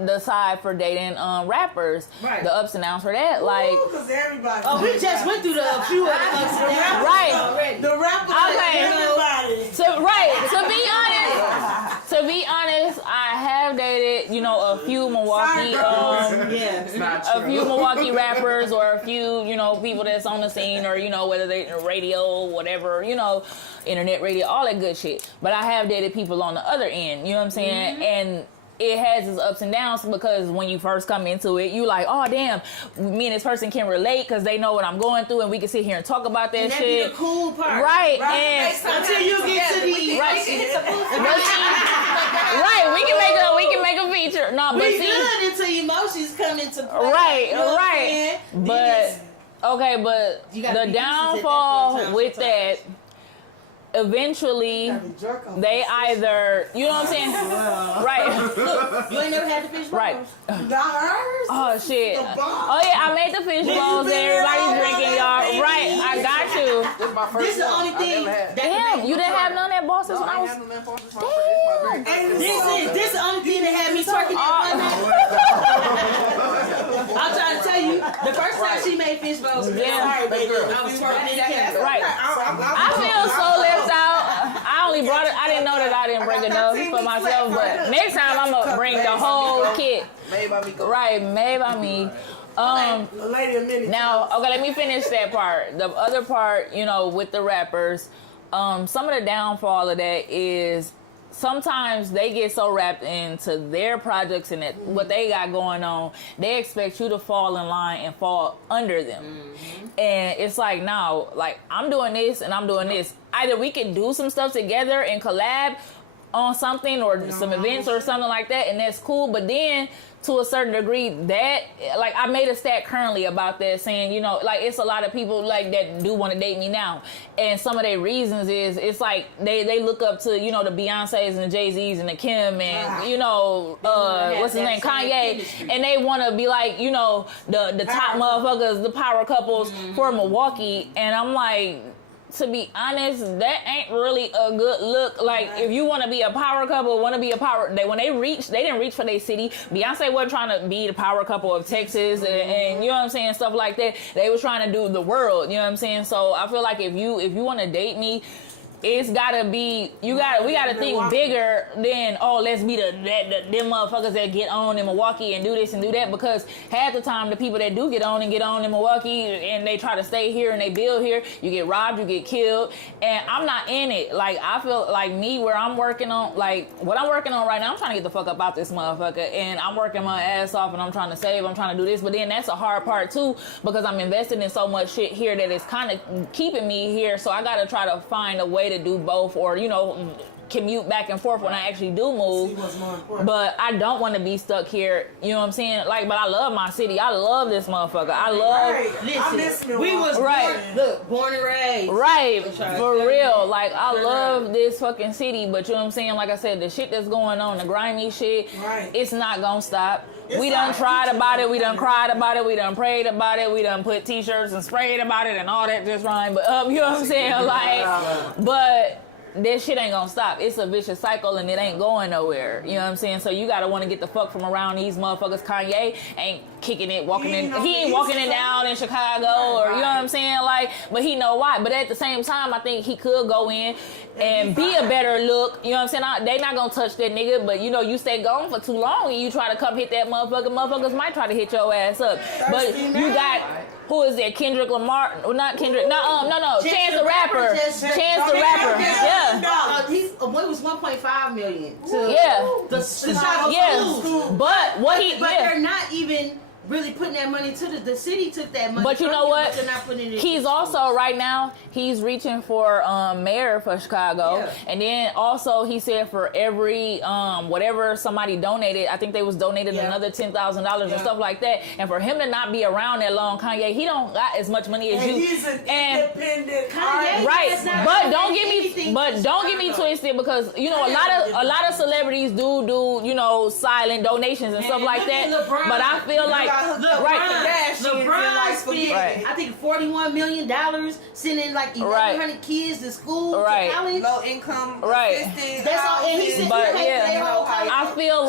the side for dating rappers. Right. The ups and downs for that. Like, because everybody. Oh, we just went through a few of the ups and downs. Right. Already. The rappers. Okay. Everybody. To be honest, I have dated, a few Milwaukee, a few Milwaukee rappers, or a few, people that's on the scene, or whether they radio, whatever, internet radio, all that good shit. But I have dated people on the other end, you know what I'm saying? Mm-hmm. And it has its ups and downs, because when you first come into it, you like, oh damn, me and this person can relate because they know what I'm going through, and we can sit here and talk about that shit. Be the cool part, right? And until you get to the right, we can make a feature. No, but good until emotions come into play. Right. But the downfall with that. Eventually, they either, you know what I'm saying? Right. You ain't never had the fish balls? Right. Not hers. Oh, shit. Oh, yeah, I made the fish balls that everybody's drinking, y'all. Right, I got you. This is the only thing. Damn, you didn't have none of that bosses when I was... Damn. This is the only thing that had me twerking I'm trying to tell you, the first time she made fish balls, I was twerking in the camera. Right. I feel so left out. I only brought it. I didn't know that I didn't bring enough for myself, but next time I'm gonna bring the whole kit. Made by me. Right, made by me. Now, let me finish that part. The other part, with the rappers, some of the downfall of that is sometimes they get so wrapped into their projects and what they got going on, they expect you to fall in line and fall under them. And it's like, no, like, I'm doing this and I'm doing this. Either we can do some stuff together and collab on something or some events or something like that, and that's cool. But then, to a certain degree, that, like, I made a stat currently about that, saying, you know, like, it's a lot of people, like, that do want to date me now. And some of their reasons is, it's like, they look up to, you know, the Beyoncés and the Jay-Z's and the Kim and, you know, what's his name, Kanye. And they want to be like, you know, the top motherfuckers, the power couples for Milwaukee. And I'm like, to be honest, that ain't really a good look. Like, if you want to be a power couple, when they didn't reach for their city. Beyonce wasn't trying to be the power couple of Texas and you know what I'm saying, stuff like that. They was trying to do the world, you know what I'm saying? So I feel like if you want to date me, it's gotta be, we gotta think bigger than, let's be them motherfuckers that get on in Milwaukee and do this and do that, because half the time the people that do get on in Milwaukee and they try to stay here and they build here, you get robbed, you get killed, and I'm not in it. Like, I feel like what I'm working on right now, I'm trying to get the fuck up out this motherfucker, and I'm working my ass off and I'm trying to save, I'm trying to do this, but then that's a hard part too, because I'm investing in so much shit here that it's kind of keeping me here, so I gotta try to find a way to do both, or, you know, commute back and forth when I actually do move. But I don't want to be stuck here, you know what I'm saying? Like, but I love my city. I love this motherfucker. I love Listen, we was born and raised. Right. For real. Like, I love this fucking city, but you know what I'm saying? Like I said, the shit that's going on, the grimy shit, it's not gonna stop. We done tried about it, we done cried about it, we done prayed about it, we done put t-shirts and sprayed about it and all that just rhyme. But you know what I'm saying? Like, but this shit ain't gonna stop. It's a vicious cycle and it ain't going nowhere. You know what I'm saying? So you gotta wanna get the fuck from around these motherfuckers. Kanye ain't kicking it, he ain't walking it down in Chicago, or you know what I'm saying? Like, but he know why. But at the same time, I think he could go in and be a better look. You know what I'm saying? They not gonna touch that nigga, but you know, you stay gone for too long and you try to come hit that motherfuckers might try to hit your ass up. But you got, who is that? Kendrick Lamar? Well, not Kendrick. No. Chance the Rapper. Chance the Rapper. Yeah. What was 1.5 million? The Chicago But what he? But they're not even really putting that money to the city took that money. But you know what? They're not putting it he's also right now he's reaching for mayor for Chicago, and then also he said for every whatever somebody donated, I think they was donated another $10,000 and stuff like that. And for him to not be around that long, Kanye, he don't got as much money as you. He's an independent Kanye, right? But don't get me twisted, because you know a lot of celebrities do you know silent donations and stuff like that. LeBron, but I feel like LeBron spent I think $41 million sending like 1,100 kids to school, to college, low income, assistance. That's all. And he said, I feel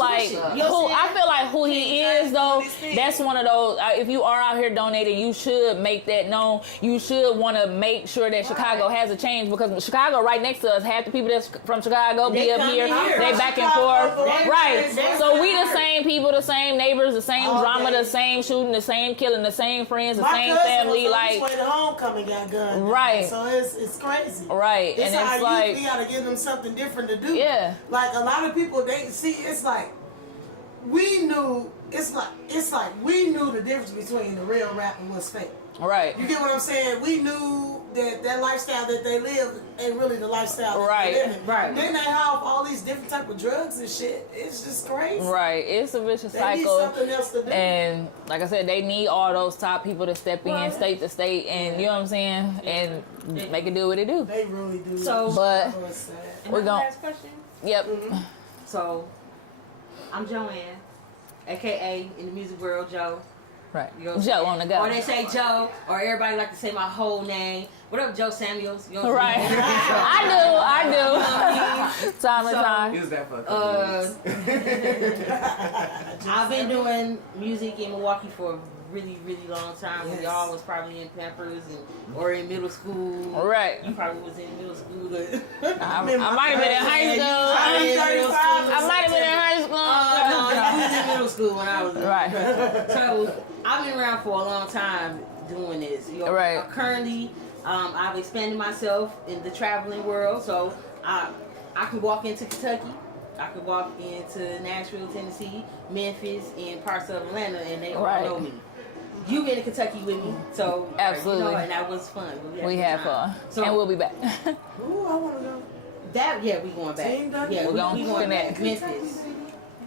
like who he is though. That's one of those. If you are out here donating, you should make that known. You should want to make sure that Chicago has a change, because Chicago right next to us. Half the people that's from Chicago be up here. They back and forth. Right. So we the same people, the same neighbors, the same drama, the same shooting, the same killing, the same friends, the same family. Like, way the homecoming got gunned. Right. So it's crazy. Right. It's and it's like you gotta give them something different to do. Yeah. Like, a lot of people, they see, it's like we knew we knew the difference between the real rap and what's fake. Right. You get what I'm saying? We knew that lifestyle that they live ain't really the lifestyle that they live in. Right. Then they have all these different type of drugs and shit. It's just crazy. Right. It's a vicious cycle. They need something else to do. And like I said, they need all those top people to step in state to state, and you know what I'm saying, and make it do what it do. They really do. So, but we're going. Last question. Yep. Mm-hmm. So, I'm Joanne, aka in the music world, Joe. Right. You know, Joe on the go. Or they say Joe, or everybody like to say my whole name. What up, Joe Samuels? You know what right. I do. Time to time. Use that for I've been doing music in Milwaukee for a really, really long time. When y'all was probably in Pampers or in middle school. Right. You probably was in middle school. I might have been in high school. I might have been in high school. No, you was in middle school when I was in. Right. So I've been around for a long time doing this. You know, right. Currently, I've expanded myself in the traveling world. So I can walk into Kentucky. I could walk into Nashville, Tennessee, Memphis, and parts of Atlanta, and they all know me. You've been to Kentucky with me, so absolutely, and that was fun. We had fun, so, and we'll be back. Ooh, I want to go. We going back. Yeah, we going back. Memphis.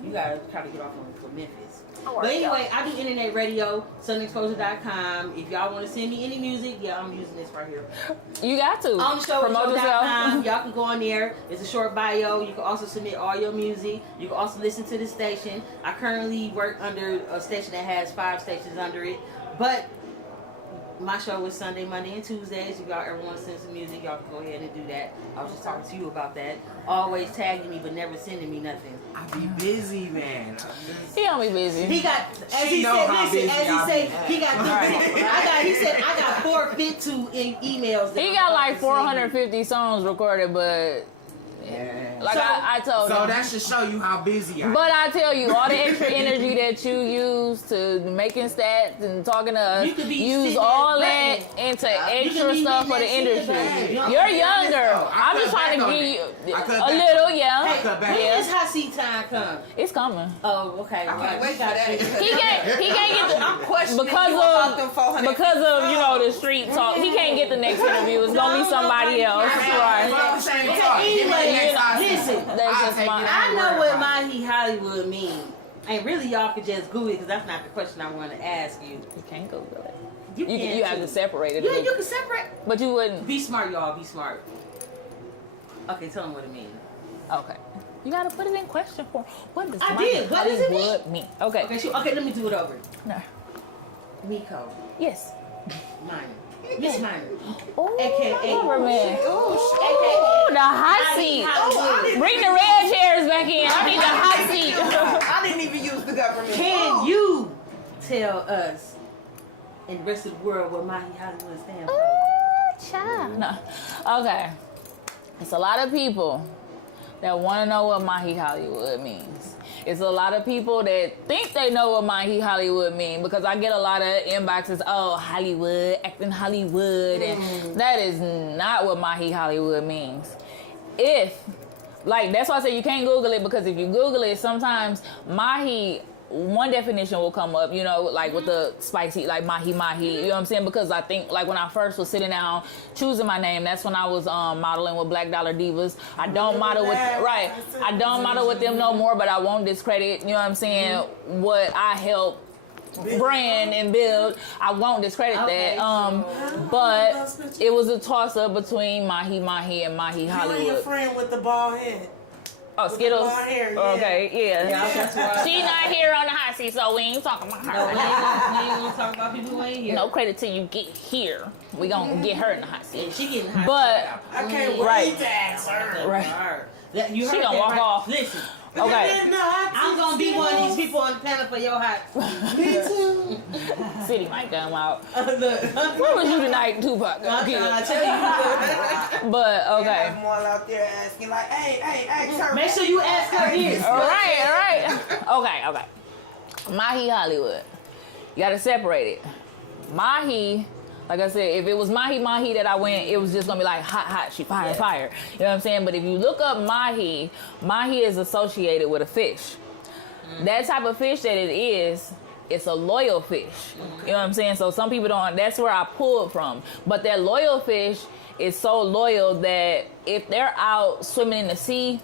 You gotta try to get off on for Memphis. But anyway, I do internet radio, sunexposure.com. If y'all want to send me any music, I'm using this right here. You got to. On the show.com, y'all can go on there. It's a short bio. You can also submit all your music. You can also listen to the station. I currently work under a station that has 5 stations under it. But my show is Sunday, Monday, and Tuesdays. If y'all ever want to send some music, y'all can go ahead and do that. I was just talking to you about that. Always tagging me, but never sending me nothing. I be busy, man. He don't be busy. He got, as he said, listen, as he said, he got, he said, I got 452 emails. He got like 450 songs recorded, but like so, I told him. So that should show you how busy I am. But I tell you, all the extra energy that you use to making stats and talking to us, use all that into extra stuff for the industry. You're younger. I'm just trying to give you a little, When does hot seat time come? It's coming. Oh, okay. Wait for that. He can't get the, I'm questioning because of you know the street talk. He can't get the next interview. It's gonna be somebody else. Right. Anyway, listen, I know what Mahi Hollywood means. And really, y'all could just Google it because that's not the question I want to ask you. You can't Google it. You have to separate it. Yeah, you can separate. But you wouldn't. Be smart, y'all. Be smart. Okay, tell them what it means. Okay. You got to put it in question form. What does What does it mean? Okay. Okay, let me do it over. No. Miko. Yes. Minor. Miss Minor. Oh, AKA. Man. Oh, the hot seat. Bring the red chairs back in. I need the hot seat. I didn't even use the government. Can you tell us and the rest of the world what Mahi Hollywood stands for? Child. No. Okay. It's a lot of people that want to know what Mahi Hollywood means. It's a lot of people that think they know what Mahi Hollywood mean because I get a lot of inboxes, oh, Hollywood, acting Hollywood, and that is not what Mahi Hollywood means. That's why I say you can't Google it because if you Google it, sometimes Mahi, one definition will come up, like with the spicy, like Mahi, you know what I'm saying? Because I think, like, when I first was sitting down choosing my name, that's when I was modeling with Black Dollar Divas. I don't model with them no more, but I won't discredit, you know what I'm saying, what I helped brand and build. I won't discredit that. But it was a toss-up between Mahi and Mahi Hollywood. You and your friend with the bald head. Oh, Skittles? Hair, yeah. Okay, yeah. That's why She's not here on the hot seat, so we ain't talking about her. No, we ain't gonna talk about people who ain't here. No credit till you get here. We gonna get her in the hot seat. Yeah, she getting hot. But I can't wait to ask her. Right. You she gonna walk off. Listen. Okay. I'm gonna be one of these people on the panel for your hot. Me too. City might come out. Where was you tonight, Tupac? I tell you. But okay. I have more out there asking like, hey, sir. Make sure you ask her this. All right. Okay. Mahi Hollywood. You gotta separate it. Mahi. Like I said, if it was Mahi that I went, it was just gonna be like hot, she fire. You know what I'm saying? But if you look up Mahi is associated with a fish. That type of fish that it is, it's a loyal fish. You know what I'm saying? So some people don't, that's where I pulled from. But that loyal fish is so loyal that if they're out swimming in the sea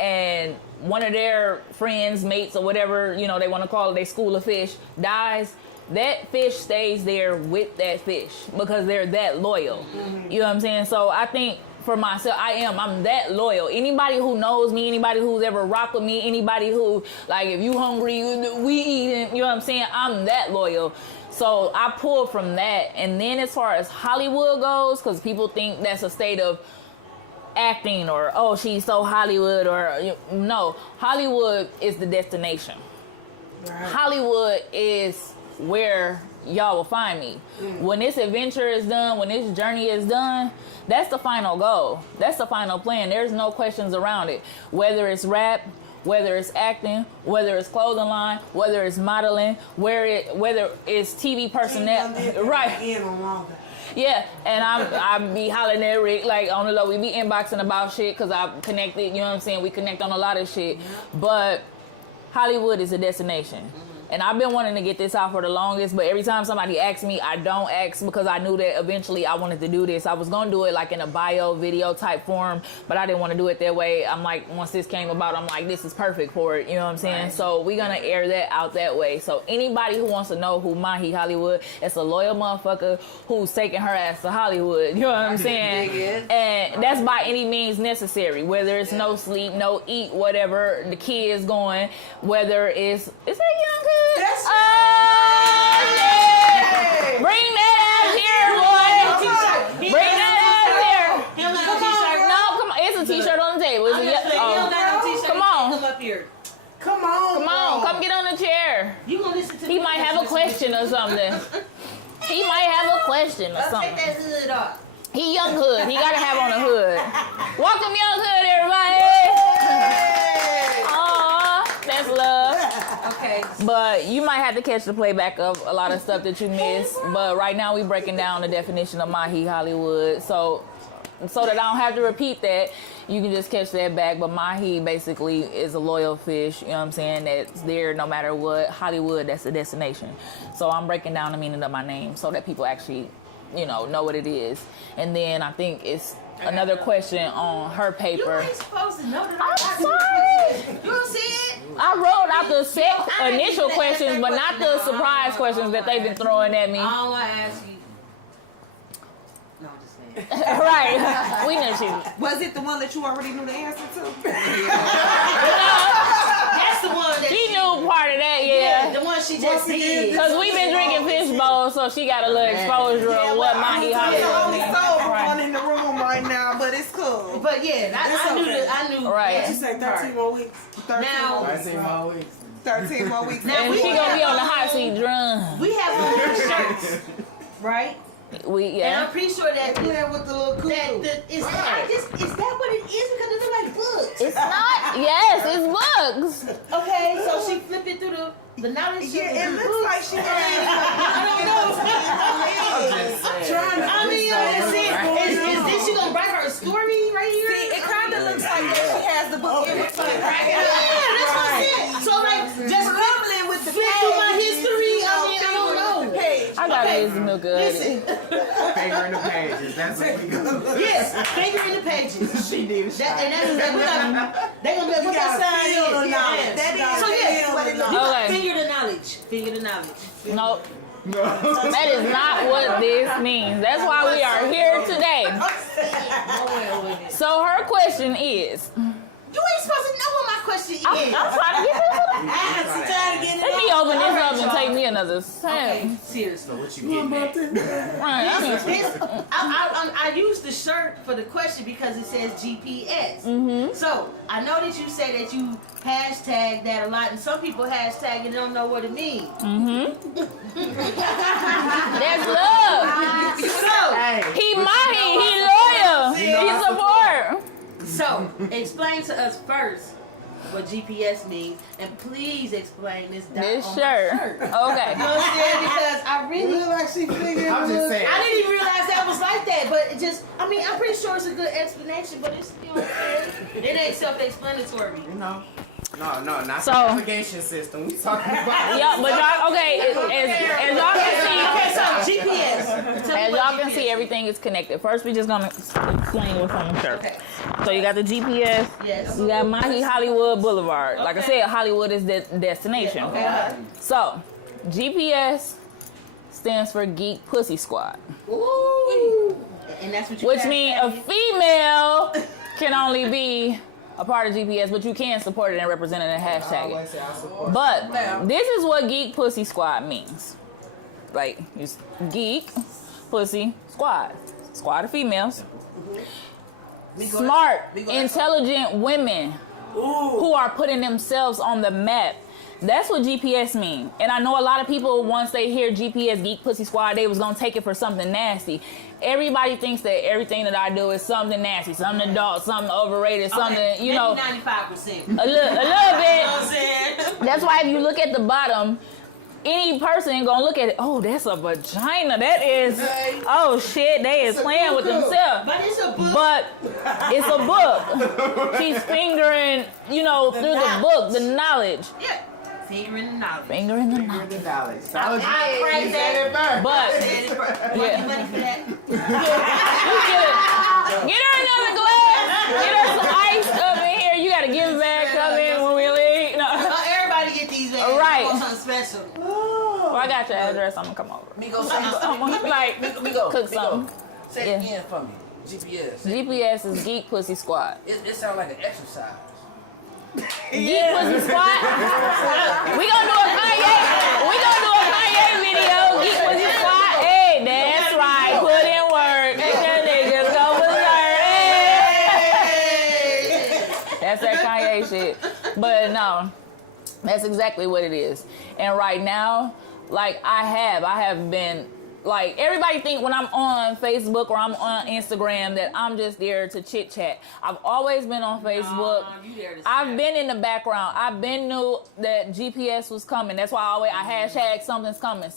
and one of their friends, mates, or whatever, they want to call it, their school of fish, dies, that fish stays there with that fish because they're that loyal. You know what I'm saying? So I think for myself, I'm that loyal. Anybody who knows me, anybody who's ever rocked with me, anybody who, like, if you hungry, we eating, you know what I'm saying? I'm that loyal. So I pull from that. And then as far as Hollywood goes, because people think that's a state of acting or, oh, she's so Hollywood, or no, Hollywood is the destination. Right. Hollywood is where y'all will find me. When this adventure is done, when this journey is done, that's the final goal. That's the final plan. There's no questions around it. Whether it's rap, whether it's acting, whether it's clothing line, whether it's modeling, whether it's TV personnel, right? Yeah, and I be hollering at Rick, like, on the low. We be inboxing about shit, because I'm connected, you know what I'm saying? We connect on a lot of shit. But Hollywood is a destination. And I've been wanting to get this out for the longest, but every time somebody asks me, I don't ask, because I knew that eventually I wanted to do this. I was going to do it like in a bio video type form, but I didn't want to do it that way. I'm like, once this came about, I'm like, this is perfect for it. You know what I'm saying? Right. So we're going to air that out that way. So anybody who wants to know who Mahi Hollywood, it's a loyal motherfucker who's taking her ass to Hollywood. You know what I'm saying? And that's by any means necessary, whether it's no sleep, no eat, whatever the kids going, whether it's that young kid? That's yeah. Bring that ass here, boy. Bring that ass here. He don't got no t-shirt. No, come on. It's a t-shirt on the table. He don't got no t-shirt. Come on. Come up here. Come on. Come on. Come get on the chair. You gonna listen to He might have a question or something. He might have a question or something. Take that hood off. He young hood. He gotta have on a hood. Welcome young hood, everybody. Aw, that's love. Okay. But you might have to catch the playback of a lot of stuff that you missed. But right now we breaking down the definition of Mahi Hollywood. So that I don't have to repeat that, you can just catch that back. But Mahi basically is a loyal fish, you know what I'm saying, that's there no matter what. Hollywood, that's the destination. So I'm breaking down the meaning of my name so that people actually, know what it is. And then I think it's another question on her paper. You ain't supposed to know that. I'm sorry. You don't see it? I wrote out the initial questions, but not the surprise questions that they've been throwing at me. I don't want to ask you. No, I'm just saying. Right. We know she. Was it the one that you already knew the answer to? That's the one that She knew part of that, yeah. the one she just did. Because we've been drinking fish bowls, so she got a little exposure of what Mahi I'm the only Hollywood sober one in the room right now, but it's cool. But yeah, I knew. Right. What you say, 13 more weeks? 13 more weeks. 13 more weeks. 13 more weeks. Now And she gonna be on the hot seat drunk. We have one of those shirts, right? And Yeah. I'm pretty sure that Yeah, with the little is that cuckoo. what it is? Because it look like books. It's not. Yes, it's bugs. Okay, so she flipped it through the knowledge. Yeah, it looks like she I don't know. I mean, is this she gonna write her story right here? See, it kind of looks like that she has the book in between. Yeah, that's what I said. So like, just Rumbling with the flip through my history. I mean, I don't know. I got this milk good. Listen, Finger in the pages. That's what we go. yes, finger in the pages. She did. They gonna be like, what that sign is? Yeah. That is So yes, what it looks Okay. like. finger the knowledge. Finger the knowledge. Nope. That is not what this means. That's why we are here today. So her question is, You ain't supposed to know what my question is. I'm trying to get this. Let me open this up and take me another sip. Okay, seriously. What you getting at? Right, I used the shirt for the question because it says GPS. So I know that you say that you hashtag that a lot, and some people hashtag and don't know what it means. That's love. So, He Mahi, he loyal, he support. so explain to us first what GPS means, and please explain this dot This on shirt. my shirt. Okay. You know what I'm saying? Because I really. Look like she figured I'm just saying. I didn't even realize that was like that, but it just, I mean, I'm pretty sure it's a good explanation, but it's, you know what I'm saying? It ain't self-explanatory. No, not So- the navigation system. We talking about. Yeah, but y'all, okay, as y'all can Okay, so see, GPS. Tell me as what y'all can GPS see, everything is connected. First, we just gonna explain what's on the shirt. Okay. So you got the GPS, Yes. you got Mahi Hollywood Boulevard. Like I Okay. said, Hollywood is the destination. Okay. So, GPS stands for Geek Pussy Squad, Ooh. And that's what you which means a female can only be a part of GPS, but you can support it and represent it and hashtag it. I say I support. But this is what Geek Pussy Squad means. Like, it's Geek Pussy Squad. Squad of females. Smart, intelligent women who are putting themselves on the map. That's what GPS mean. And I know a lot of people, once they hear GPS, Geek Pussy Squad, they was going to take it for something nasty. Everybody thinks that everything that I do is something nasty, something adult, something overrated, something, you know, 95%. a little bit. That's why if you look at the bottom, any person gonna look at it. Oh, that's a vagina. That is. Oh shit, they is playing with themselves. But it's a book. But it's a book. She's fingering, you know, through the book, the knowledge. Yeah. Fingering the knowledge. Fingering the knowledge. The knowledge. I praise that. But Said it first. Yeah. Money for that. get her another glass. Get her some ice up in here. You gotta give it back. Come in when we leave. No. Everybody get these. Right. Want something special. Well, I got your address. I'm gonna come over. Migo, I'm gonna like cook something. Say it again for me. GPS. GPS is Geek Pussy Squad. It sounds like an exercise. Geek Pussy Squad. We gonna do a Kanye. We gonna do a Kanye video. Geek Pussy Squad. Hey, that's right. Put in work. That niggas go berserk. Hey. That's that Kanye shit. But no, that's exactly what it is. And right now, like I have been. Like, everybody think when I'm on Facebook or I'm on Instagram that I'm just there to chit chat. I've always been on Facebook. I've been in the background. I've been knew that GPS was coming. That's why I hashtag something's coming.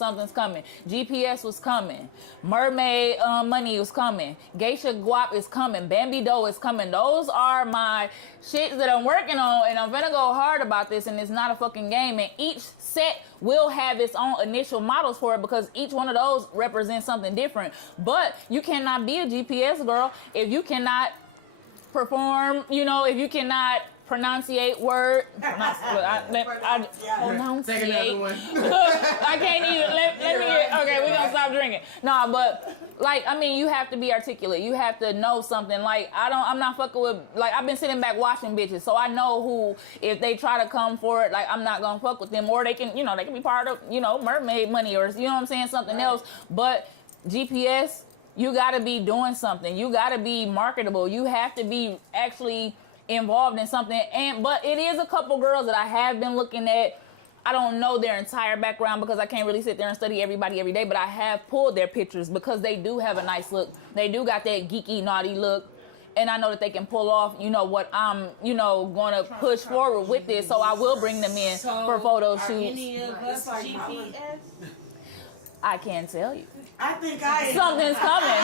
GPS was coming. Mermaid Money was coming. Geisha Guap is coming. Bambi Dough is coming. Those are my shits that I'm working on, and I'm gonna go hard about this, and it's not a fucking game. And each set will have its own initial models for it because each one of those represents something different. But you cannot be a GPS girl if you cannot perform, you know, if you cannot pronunciate word. Pronunciate. Take another one. I can't even. Let me hear. Okay, we're gonna stop drinking. Nah, but like, I mean, you have to be articulate. You have to know something. Like, I'm not fucking with. Like, I've been sitting back watching bitches, so I know who. If they try to come for it, like, I'm not gonna fuck with them. Or they can, you know, they can be part of, you know, Mermaid Money or, you know what I'm saying, something else. But GPS, you gotta be doing something. You gotta be marketable. You have to be actually involved in something. But it is a couple girls that I have been looking at. I don't know their entire background because I can't really sit there and study everybody every day, but I have pulled their pictures because they do have a nice look. They do got that geeky, naughty look. And I know that they can pull off, you know, what I'm, you know, going to push forward with this. So I will bring them in for photo shoots. Any of us GPS? I can't tell you. I think I am. Something's coming.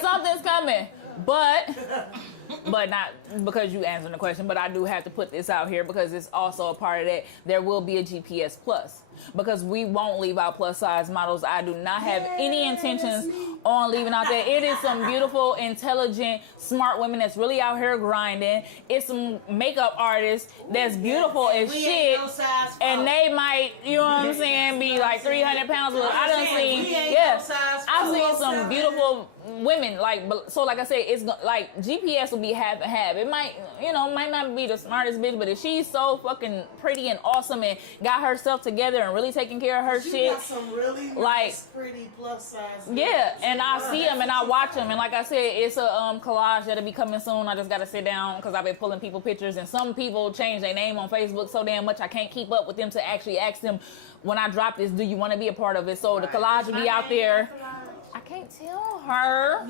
Something's coming. But not because you answered the question, but I do have to put this out here because it's also a part of that. There will be a GPS Plus because we won't leave out plus size models. I do not have any intentions on leaving out there. It is some beautiful, intelligent, smart women that's really out here grinding. It's some makeup artists that's beautiful as shit. And they might, you know what I'm saying, be like 300 pounds. I done seen, I've seen some beautiful women, like, so like I said, it's like GPS will be half and half. It might, you know, might not be the smartest bitch, but if she's so fucking pretty and awesome and got herself together and really taking care of her shit, got some really like nice, pretty plus size. Yeah, and I see them and I watch them, and like I said, it's a collage that'll be coming soon. I just gotta sit down because I've been pulling people pictures, and some people change their name on Facebook so damn much I can't keep up with them to actually ask them when I drop this, do you want to be a part of it? So the collage will be out there. I can't tell her.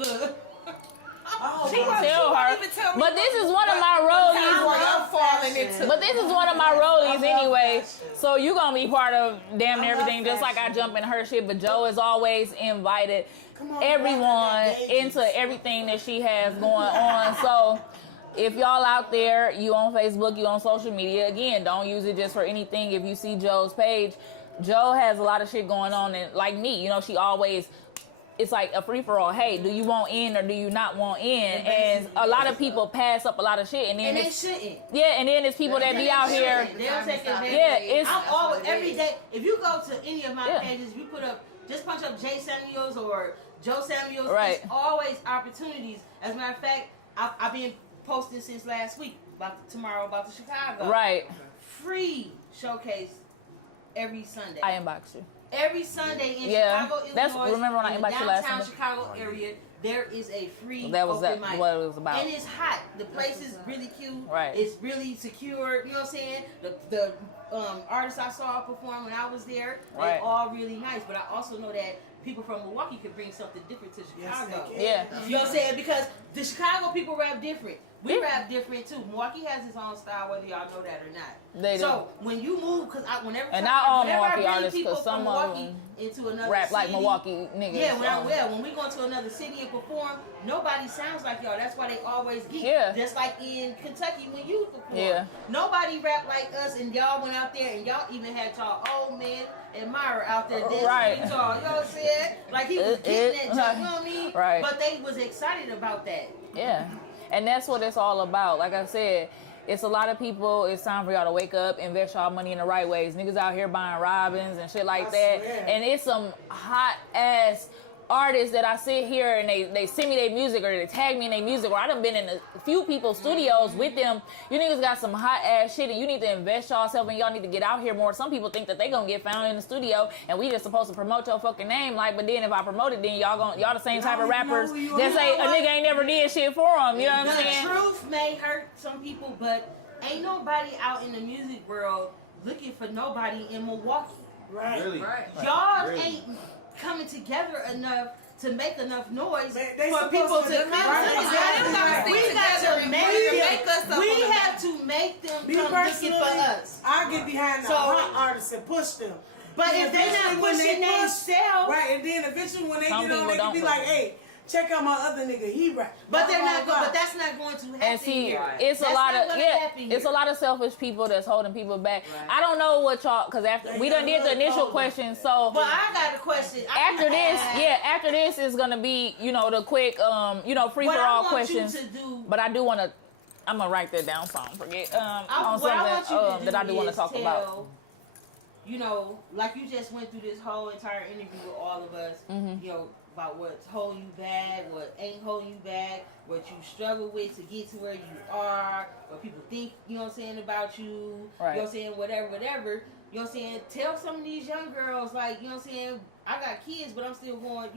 Oh, She can tell her. But this is one of my rollies. But this is one of my rollies anyway. So you gonna be part of damn near everything, just like I jump in her shit. But Joe is always invited everyone into everything that she has going on. So if y'all out there, you on Facebook, you on social media, again, don't use it just for anything. If you see Joe's page, Joe has a lot of shit going on, and like me, you know, she always, it's like a free-for-all. Hey, do you want in or do you not want in? And a lot of people pass up a lot of shit. And then they shouldn't. Yeah, and then there's people that be out here. They'll take advantage. Yeah, it's... I'm always, every day, if you go to any of my pages, you put up, just punch up Jay Samuels or Joe Samuels. Right. There's always opportunities. As a matter of fact, I've been posting since last week, about the Chicago. Right. Free showcase every Sunday. I inbox you. Every Sunday in Chicago, Illinois, remember when I inboxed you last Sunday? downtown Chicago area, there is a free open mic. What it was about. And it's hot. The place is really cute. Right. It's really secure. You know what I'm saying? The artists I saw perform when I was there, they're all really nice. But I also know that people from Milwaukee could bring something different to Chicago. Yes, you know what I'm saying? Because the Chicago people rap different. We rap different too. Milwaukee has its own style, whether y'all know that or not. They so when you move, because whenever and not all whenever Milwaukee I bring artists, people because some from of Milwaukee them into another rap city, like Milwaukee niggas. Yeah, when we go to another city and perform, nobody sounds like y'all. That's why they always geek. Yeah. Just like in Kentucky when you perform. Yeah. Nobody rap like us, and y'all went out there and y'all even had y'all old man admirer out there dancing Right. with y'all. You know what I'm saying? Like he was getting that jump, you know what I mean? Right. But they was excited about that. Yeah. And that's what it's all about. Like I said, it's a lot of people. It's time for y'all to wake up, invest y'all money in the right ways. Niggas out here buying Robins and shit like that. swear. And it's some hot ass artists that I sit here and they send me their music or they tag me in their music, or I done been in a few people's studios with them. You niggas got some hot ass shit and you need to invest yourself and y'all need to get out here more. Some people think that they gonna get found in the studio and we just supposed to promote your fucking name. Like, but then if I promote it, then y'all the same type of rappers that say a nigga ain't never did shit for them. You know what I'm saying? The truth may hurt some people, but ain't nobody out in the music world looking for nobody in Milwaukee. Right. Really? Right. Y'all ain't coming together enough to make enough noise They for supposed people to to come come together. together. We got to make them. We have to make them Me come looking personally, for us. I get behind the So- hot artists and push them. But And if they're not eventually when pushing they push, themselves, right, and then eventually when they Some get on, people they can don't be push like, them. hey, check out my other nigga, he rap. but they're Blah, not. blah, But blah. that's not going to happen And see, here. it's That's a lot not of gonna happen it's here. a lot of selfish people that's holding people back. Right. I don't know what y'all, because after They we done got did the little initial cold. question, so But I got a question. after this is gonna be the quick free What for I all want questions. you to do. But I do want to. I'm gonna write that down so I don't forget on What I want something you to do that I do want to is talk tell, about. Like you just went through this whole entire interview with all of us, Mm-hmm. about what's holding you back, what ain't holding you back, what you struggle with to get to where you are, what people think, about you, Right. whatever. You know what I'm saying? Tell some of these young girls, like, you know what I'm saying? I got kids, but I'm still going,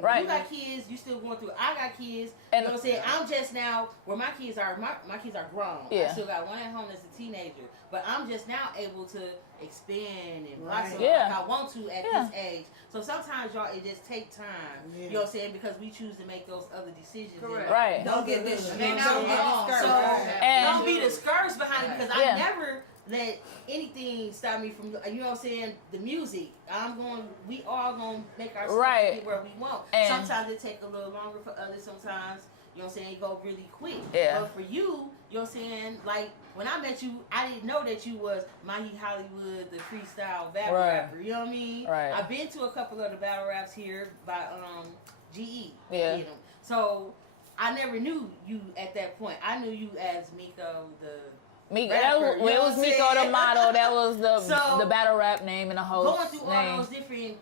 Right. You got kids, you still going through. I got kids, And- you know what I'm saying? I'm just now, where my kids are, my kids are grown. Yeah. I still got one at home that's a teenager. But I'm just now able to expand and Right. blossom Yeah. like I want to at Yeah. this age. So sometimes, y'all, it just take time. Yeah. You know what I'm saying? Because we choose to make those other decisions. Correct. Right. Don't get this. And they Don't not get wrong. discouraged. So And- don't be discouraged behind it, because Yeah. I never let anything stop me from, you know what I'm saying, the music. We all gonna make ourselves Right. get where we want. And- Sometimes it take a little longer for others. Sometimes, you know what I'm saying, it go really quick. Yeah. But for you, you know what I'm saying, like, when I met you, I didn't know that you was Mahi Hollywood, the freestyle battle Right. rapper. You know what I mean? Right. I've been to a couple of the battle raps here by GE. Yeah. Did 'em. So I never knew you at that point. I knew you as Miko the Miko, rapper, it you know was what I'm Miko the saying? model. That was So, the battle rap name and the host going through all name. those different,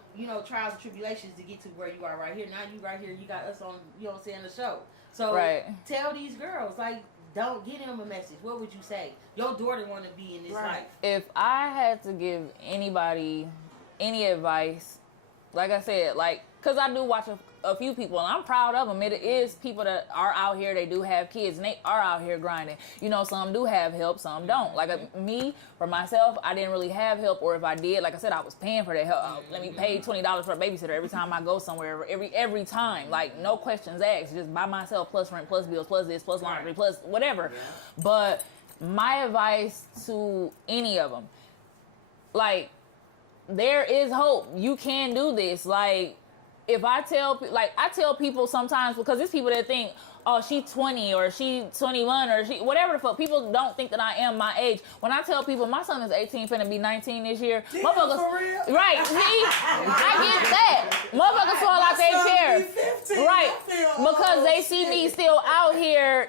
trials and tribulations to get to where you are right here. Now you right here, you got us on, you know what I'm saying, the show. So Right. tell these girls, like, don't get them a message. What would you say? Your daughter want to be in this Right. life. If I had to give anybody any advice, like I said, because I do watch a few people, and I'm proud of them. It is people that are out here, they do have kids, and they are out here grinding. Some do have help, some don't. Like me, for myself, I didn't really have help, or if I did, like I said, I was paying for that help. Let me pay $20 for a babysitter every time I go somewhere, every time. Like, no questions asked, just by myself, plus rent, plus bills, plus this, plus laundry, plus whatever. Yeah. But my advice to any of them, there is hope. You can do this. If I tell people sometimes, because there's people that think, oh, she 20 or she 21 or she whatever the fuck. People don't think that I am my age. When I tell people my son is 18, finna be 19 this year, motherfuckers, for real? right? See, I get that. Motherfuckers fall out their chair, right? Because they see me still out here,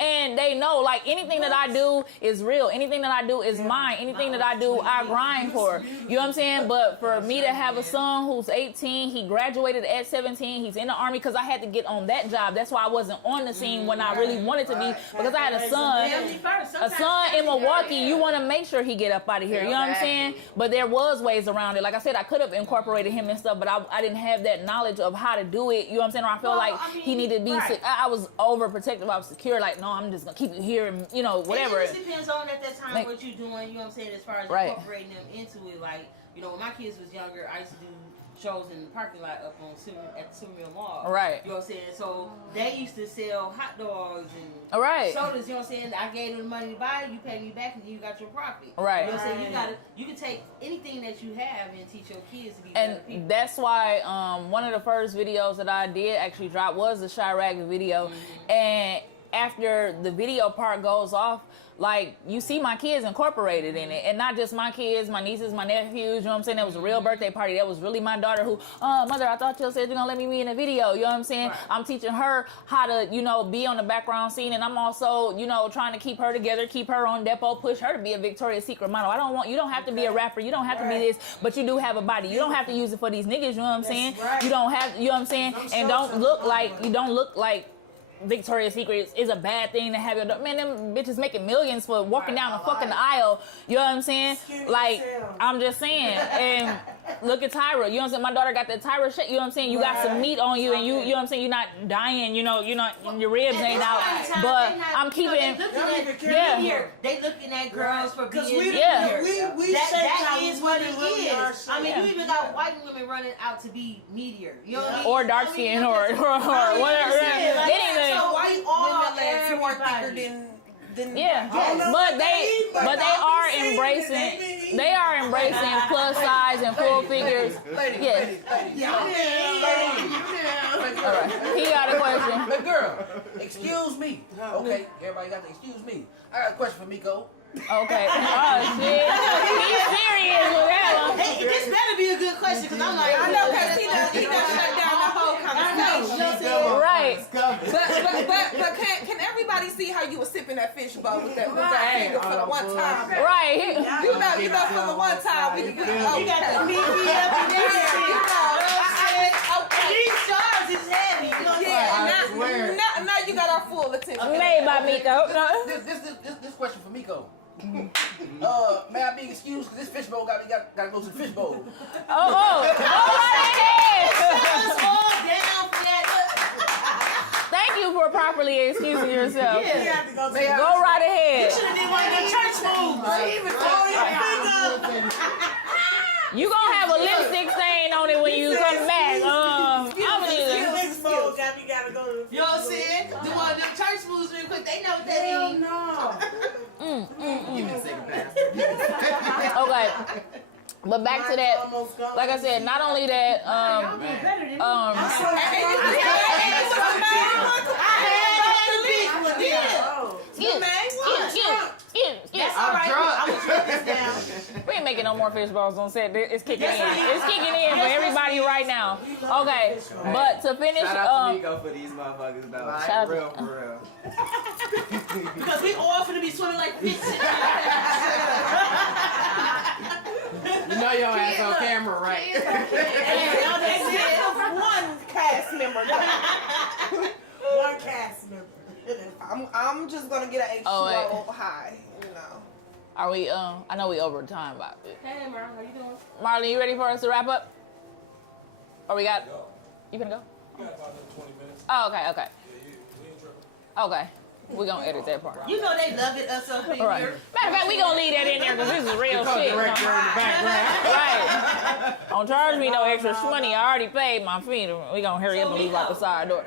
and they know anything that I do is real. Anything that I do is mine. Anything that I do, I grind for. You know what I'm saying? But for me to have a son who's 18, he graduated at 17. He's in the Army because I had to get on that job. That's why I wasn't on the scene when I really wanted to be, because I had a son in Milwaukee. You want to make sure he get up out of here. You know what I'm saying? But there was ways around it. Like I said, I could have incorporated him and stuff, but I didn't have that knowledge of how to do it. You know what I'm saying? Or I felt he needed to be. Right. I was overprotective. I was secure. Like, no, I'm just gonna keep you here, and whatever. It just depends on at that time what you're doing. You know what I'm saying? As far as incorporating them into it, when my kids was younger, I used to do shows in the parking lot up on at the Silvermill Mall. Right. You know what I'm saying? So they used to sell hot dogs and Right. sodas. You know what I'm saying? I gave them the money to buy it. You pay me back, and then you got your profit. Right. You know what I'm saying? You can take anything that you have and teach your kids to be better And people. that's why one of the first videos that I did actually drop was the Chirac video. And after the video part goes off, like, you see my kids incorporated in it. And not just my kids, my nieces, my nephews, you know what I'm saying? That was a real birthday party. That was really my daughter who, mother, I thought you said you're gonna let me be in the video. You know what I'm saying? Right. I'm teaching her how to, you know, be on the background scene. And I'm also, you know, trying to keep her together, keep her on depot, push her to be a Victoria's Secret model. You don't have to be a rapper. You don't have to be this, but you do have a body. You don't have to use it for these niggas. You know what I'm saying? Right. You don't have, you know what I'm saying? And don't look like Victoria's Secret is a bad thing to have your man. Them bitches making millions for walking down the fucking aisle. You know what I'm saying? Like, I'm just saying. And look at Tyra. You know what I'm saying? My daughter got that Tyra shit. You know what I'm saying? You got some meat on you, and you know what I'm saying? You're not dying. You're not your ribs ain't out. But I'm keeping. They looking at girls for being we that is what it is. I mean, Yeah. you even got white women running out to be meatier. You know what I mean? Or dark skin, or whatever. Anything. So white women legs more thicker everybody. than Yeah, know but what they but are I'm saying embracing. that They are embracing plus size and full figures. Yes. All right. He got a question. But girl, excuse me. Okay, everybody got to excuse me. I got a question for Miko. Okay. Oh shit. He's serious with that one. Hey, this better be a good question, because I'm like, I know, because he does shut down the whole conversation. Right. But can everybody see how you were sipping that fish bowl with that finger for the one time? Right. You know, for the one time we you got the meat up and everything. Okay. These stars is heavy. You know what I'm saying? Yeah, now you got our full attention. Made by Miko. This question for Miko. May I be excused? Because this fish bowl gotta go to the fish bowl. Oh, right ahead. Us all down for that. Thank you for properly excusing yourself. You have to go to Go right ahead. Should have did one of the church moves. You gonna have a lipstick stain on it when you come back. I'm gonna need a This bowl gotta go to the You know what I'm saying? Do one of them church moves real quick. They know what that Hell means. no. Give me a second pass. Okay. But back to that, Almost gone. like I said, not only that, we ain't making no more fish balls on set. It's kicking in. It's kicking in for everybody right now. Okay, but to finish, Shout out to Miko for these motherfuckers though. Shout out For to- real, for real. Because we all finna be swimming like fish. You know your ass on camera, right? One cast member. One cast member. I'm just gonna get an H2O Oh, high, you know. are we? I know we over time about it. Hey, Mar, how you doing? Marlon, you ready for us to wrap up? Or we got? You gonna go? We got about another 20 minutes. Oh, okay. Yeah, we ain't tripping. Okay. We're gonna edit that part. You know they love it us up in All right. here. Matter of fact, we gonna leave that in there because this is real shit. Director in the background. Right. Don't charge me no extra money. I already paid my fee. We gonna hurry up and leave out the side door.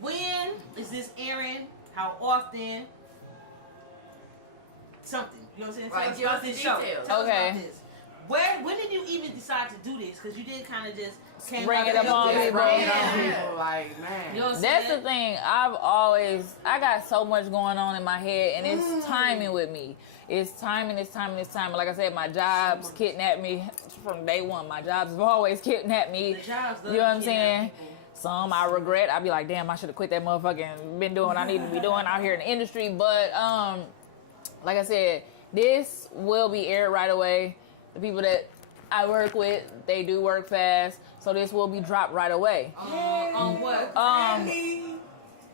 When is this airing? How often? Something. You know what I'm saying? Tell Right, us give about us the this show. details. Tell Okay. us about this. When did you even decide to do this? Because you did kind of just came Bring out it of up on your- people. People like, man. You know what I'm That's the saying? thing. I got so much going on in my head, and it's timing with me. It's timing. Like I said, my jobs kidnapped me from day one. My jobs have always kidnapped me. The jobs love You know what I'm to kidnap saying? people. Some I regret. I be like, damn, I should have quit that motherfucking been doing what I need to be doing out here in the industry. But like I said, this will be aired right away. The people that I work with, they do work fast, so this will be dropped right away. On what?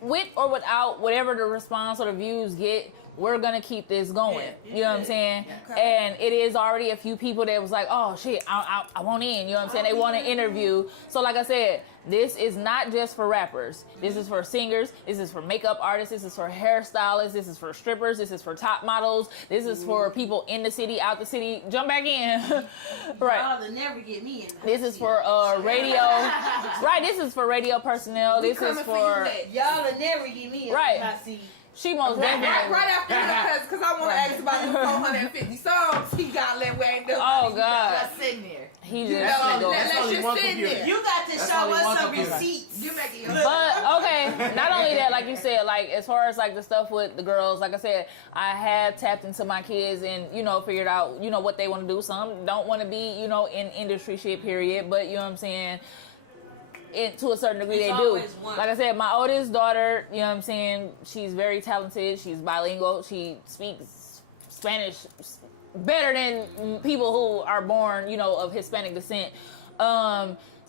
With or without, whatever the response or the views get, we're gonna keep this going. Yeah, You know what I'm saying? And it is already a few people that was like, oh shit, I want in. You know what I'm saying? They want to interview. So like I said, this is not just for rappers. This is for singers. This is for makeup artists. This is for hairstylists. This is for strippers. This is for top models. This is for people in the city, out the city. Jump back in. Right. Y'all will never get me in. This is for radio. Right. This is for radio personnel. This is for. Y'all will never get me in. Right. the hot seat. She most definitely. Right after that, because I want to ask about the 450 songs he got left where ain't Oh God. Just sitting there. He just. Let's just sit there. You got to show us some receipts. You make it. But okay, not only that, like you said, like as far as like the stuff with the girls, like I said, I have tapped into my kids and figured out what they want to do. Some don't want to be in industry shit, period. But you know what I'm saying. To a certain degree, It's they do. always one. Like I said, my oldest daughter, you know what I'm saying, she's very talented. She's bilingual. She speaks Spanish better than people who are born, of Hispanic descent.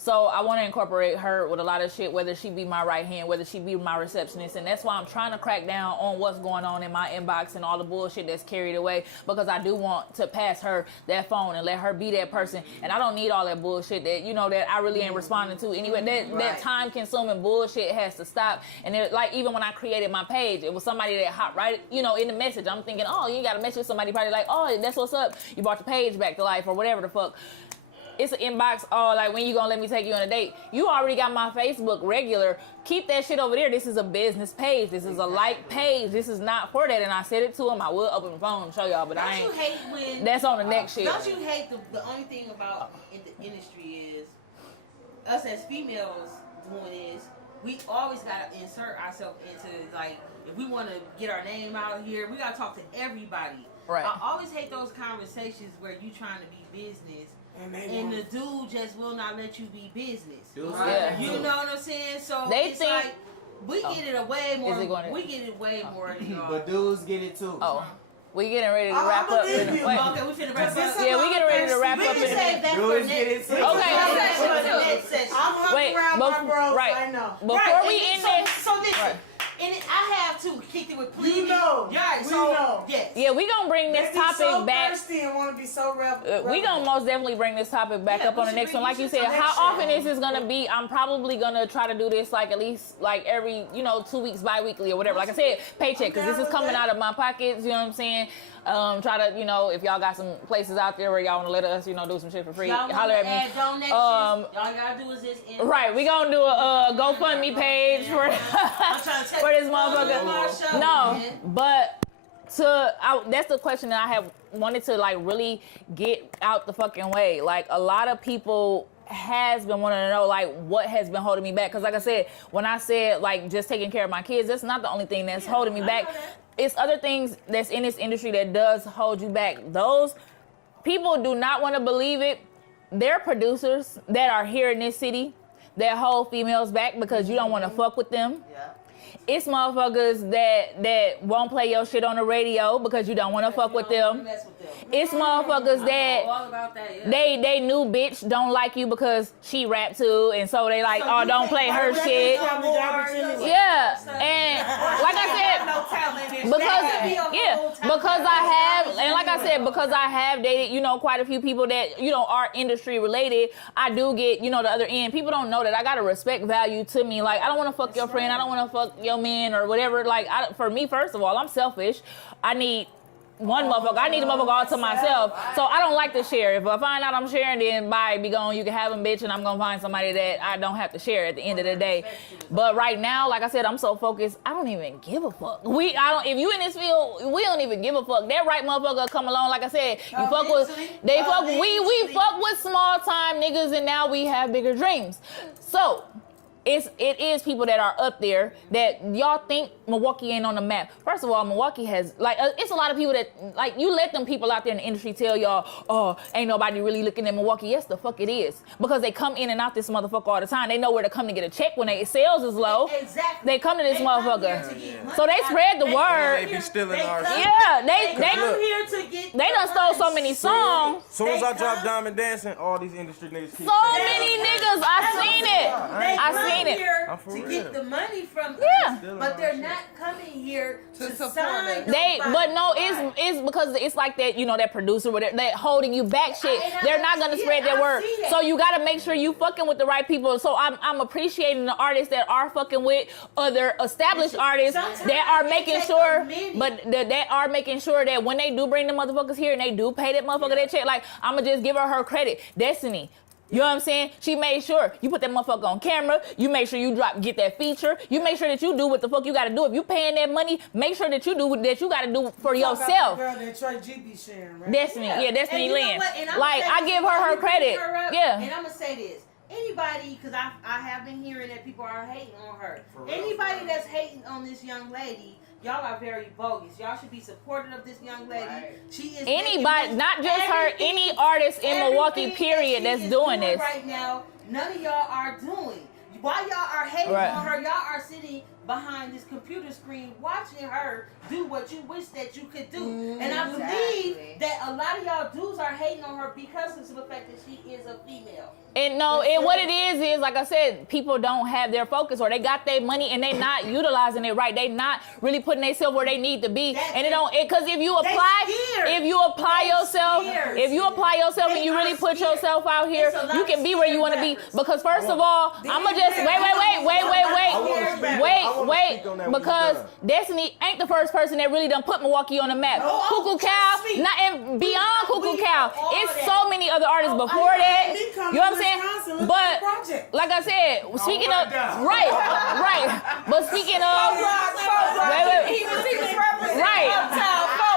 So I want to incorporate her with a lot of shit, whether she be my right hand, whether she be my receptionist. And that's why I'm trying to crack down on what's going on in my inbox and all the bullshit that's carried away, because I do want to pass her that phone and let her be that person. And I don't need all that bullshit that, that I really ain't responding to. Anyway, that time consuming bullshit has to stop. And like, even when I created my page, it was somebody that hopped right, in the message. I'm thinking, oh, you got to message somebody probably like, oh, that's what's up. You brought the page back to life or whatever the fuck. It's an inbox, like, when you gonna let me take you on a date? You already got my Facebook regular. Keep that shit over there. This is a business page. This is a like page. This is not for that. And I said it to him. I will open the phone and show y'all, but I ain't. Don't you hate when... That's on the next shit. Don't you hate the only thing about in the industry is us as females doing is we always got to insert ourselves into, like, if we want to get our name out here, we got to talk to everybody. Right. I always hate those conversations where you trying to be business and the dude just will not let you be business. Yeah. You know what I'm saying? So They it's think- like we get it way more. Is it gonna- We get it way more than y'all. But dudes get it too. Oh, we getting ready to wrap up. believe you. Wait. Okay, we finna wrap up. Yeah, we getting ready to wrap We up can in a save minute. that for Dudes get it next. too. We can Okay. save that for the next session. I'm hung Wait, around my bros. right. I know. Before Right, we and end so, this, so listen, right. and I have to kick it with please. You know. Yeah, We so know. yes. yeah, we gonna bring this They be topic so back. thirsty and want to be so We gonna most definitely bring this topic back Yeah, up on the we next should one. bring Like you this said, to the how next often show. this is gonna be? I'm probably gonna try to do this like at least like every 2 weeks bi-weekly or whatever. Like I said, paycheck, because this is coming out of my pockets. You know what I'm saying? Try to if y'all got some places out there where y'all want to let us do some shit for free, Y'all holler at add me. donations, y'all gotta do is this. Right, we gonna do a GoFundMe page for I'm trying to for this motherfucker. No, but that's the question that I have wanted to like really get out the fucking way. Like a lot of people has been wanting to know like what has been holding me back. Because like I said, when I said like just taking care of my kids, that's not the only thing that's holding me back. It's other things that's in this industry that does hold you back. Those people do not want to believe it. They're producers that are here in this city that hold females back because you don't want to fuck with them. Yeah. It's motherfuckers that won't play your shit on the radio because you don't want to fuck with them. It's motherfuckers that all about that, yeah. they new bitch don't like you because she rap too, and so they like, oh, don't play her shit. Yeah, and like I said, because I have, and like I said, because I have dated, quite a few people that, are industry related, I do get, the other end. People don't know that I got a respect value to me. Like, I don't want to fuck your friend. I don't want to fuck your man or whatever. Like, for me, first of all, I'm selfish. I need one motherfucker. I need a motherfucker all to myself. So I don't like to share. If I find out I'm sharing, then bye, be gone. You can have them, bitch, and I'm gonna find somebody that I don't have to share at the end of the day. But right now, like I said, I'm so focused. I don't even give a fuck. If you in this field, we don't even give a fuck. That right motherfucker come along. Like I said, we fuck with small time niggas, and now we have bigger dreams. So it is people that are up there that y'all think Milwaukee ain't on the map. First of all, Milwaukee has, it's a lot of people that, you let them people out there in the industry tell y'all, oh, ain't nobody really looking at Milwaukee. Yes, the fuck it is. Because they come in and out this motherfucker all the time. They know where to come to get a check when their sales is low. Exactly. They come to this motherfucker. So they spread the word. They be stealing our shit. Yeah, they come here to get. They done stole so many songs. As soon as I drop Diamond Dancing, all these industry niggas keep So many niggas. I seen it. I seen explaining. Here I'm for to real. get the money from Yeah. us, but they're not coming here to support sign. us. But no, it's because it's like that, you know, that producer with that holding you back shit. They're not gonna spread their word. So you gotta make sure you fucking with the right people. So I'm appreciating the artists that are fucking with other established artists that are making sure, but that are making sure that when they do bring the motherfuckers here and they do pay that motherfucker that check, like I'ma just give her credit. Destiny. You know what I'm saying? She made sure you put that motherfucker on camera. You make sure you get that feature. You make sure that you do what the fuck you gotta do. If you paying that money, make sure that you do what that you gotta do for yourself. About the girl that Trey G be sharing, right? Destiny, Destiny And you know Lynn. what? And I'm Like saying I give her credit. And I'm gonna say this. Anybody, because I have been hearing that people are hating on her. Anybody that's hating on this young lady, y'all are very bogus. Y'all should be supportive of this young lady. She is Anybody, not just her, any artist in Milwaukee, period, that's doing this. Right now, none of y'all are doing. While y'all are hating on her, y'all are sitting behind this computer screen watching her do what you wish that you could do. And I believe that a lot of y'all dudes are hating on her because of the fact that she is a female. And what it is like I said, people don't have their focus, or they got their money and they not utilizing it right. They not really putting themselves where they need to be. And because if you apply yourself and you really put yourself out here, you can be where you want to be. Because first of all, I'ma just wait, because Destiny ain't the first person that really done put Milwaukee on the map. Cuckoo Cow, not and beyond Cuckoo Cow, it's so many other artists before that. You know what I'm saying? But like I said, speaking of right. But speaking of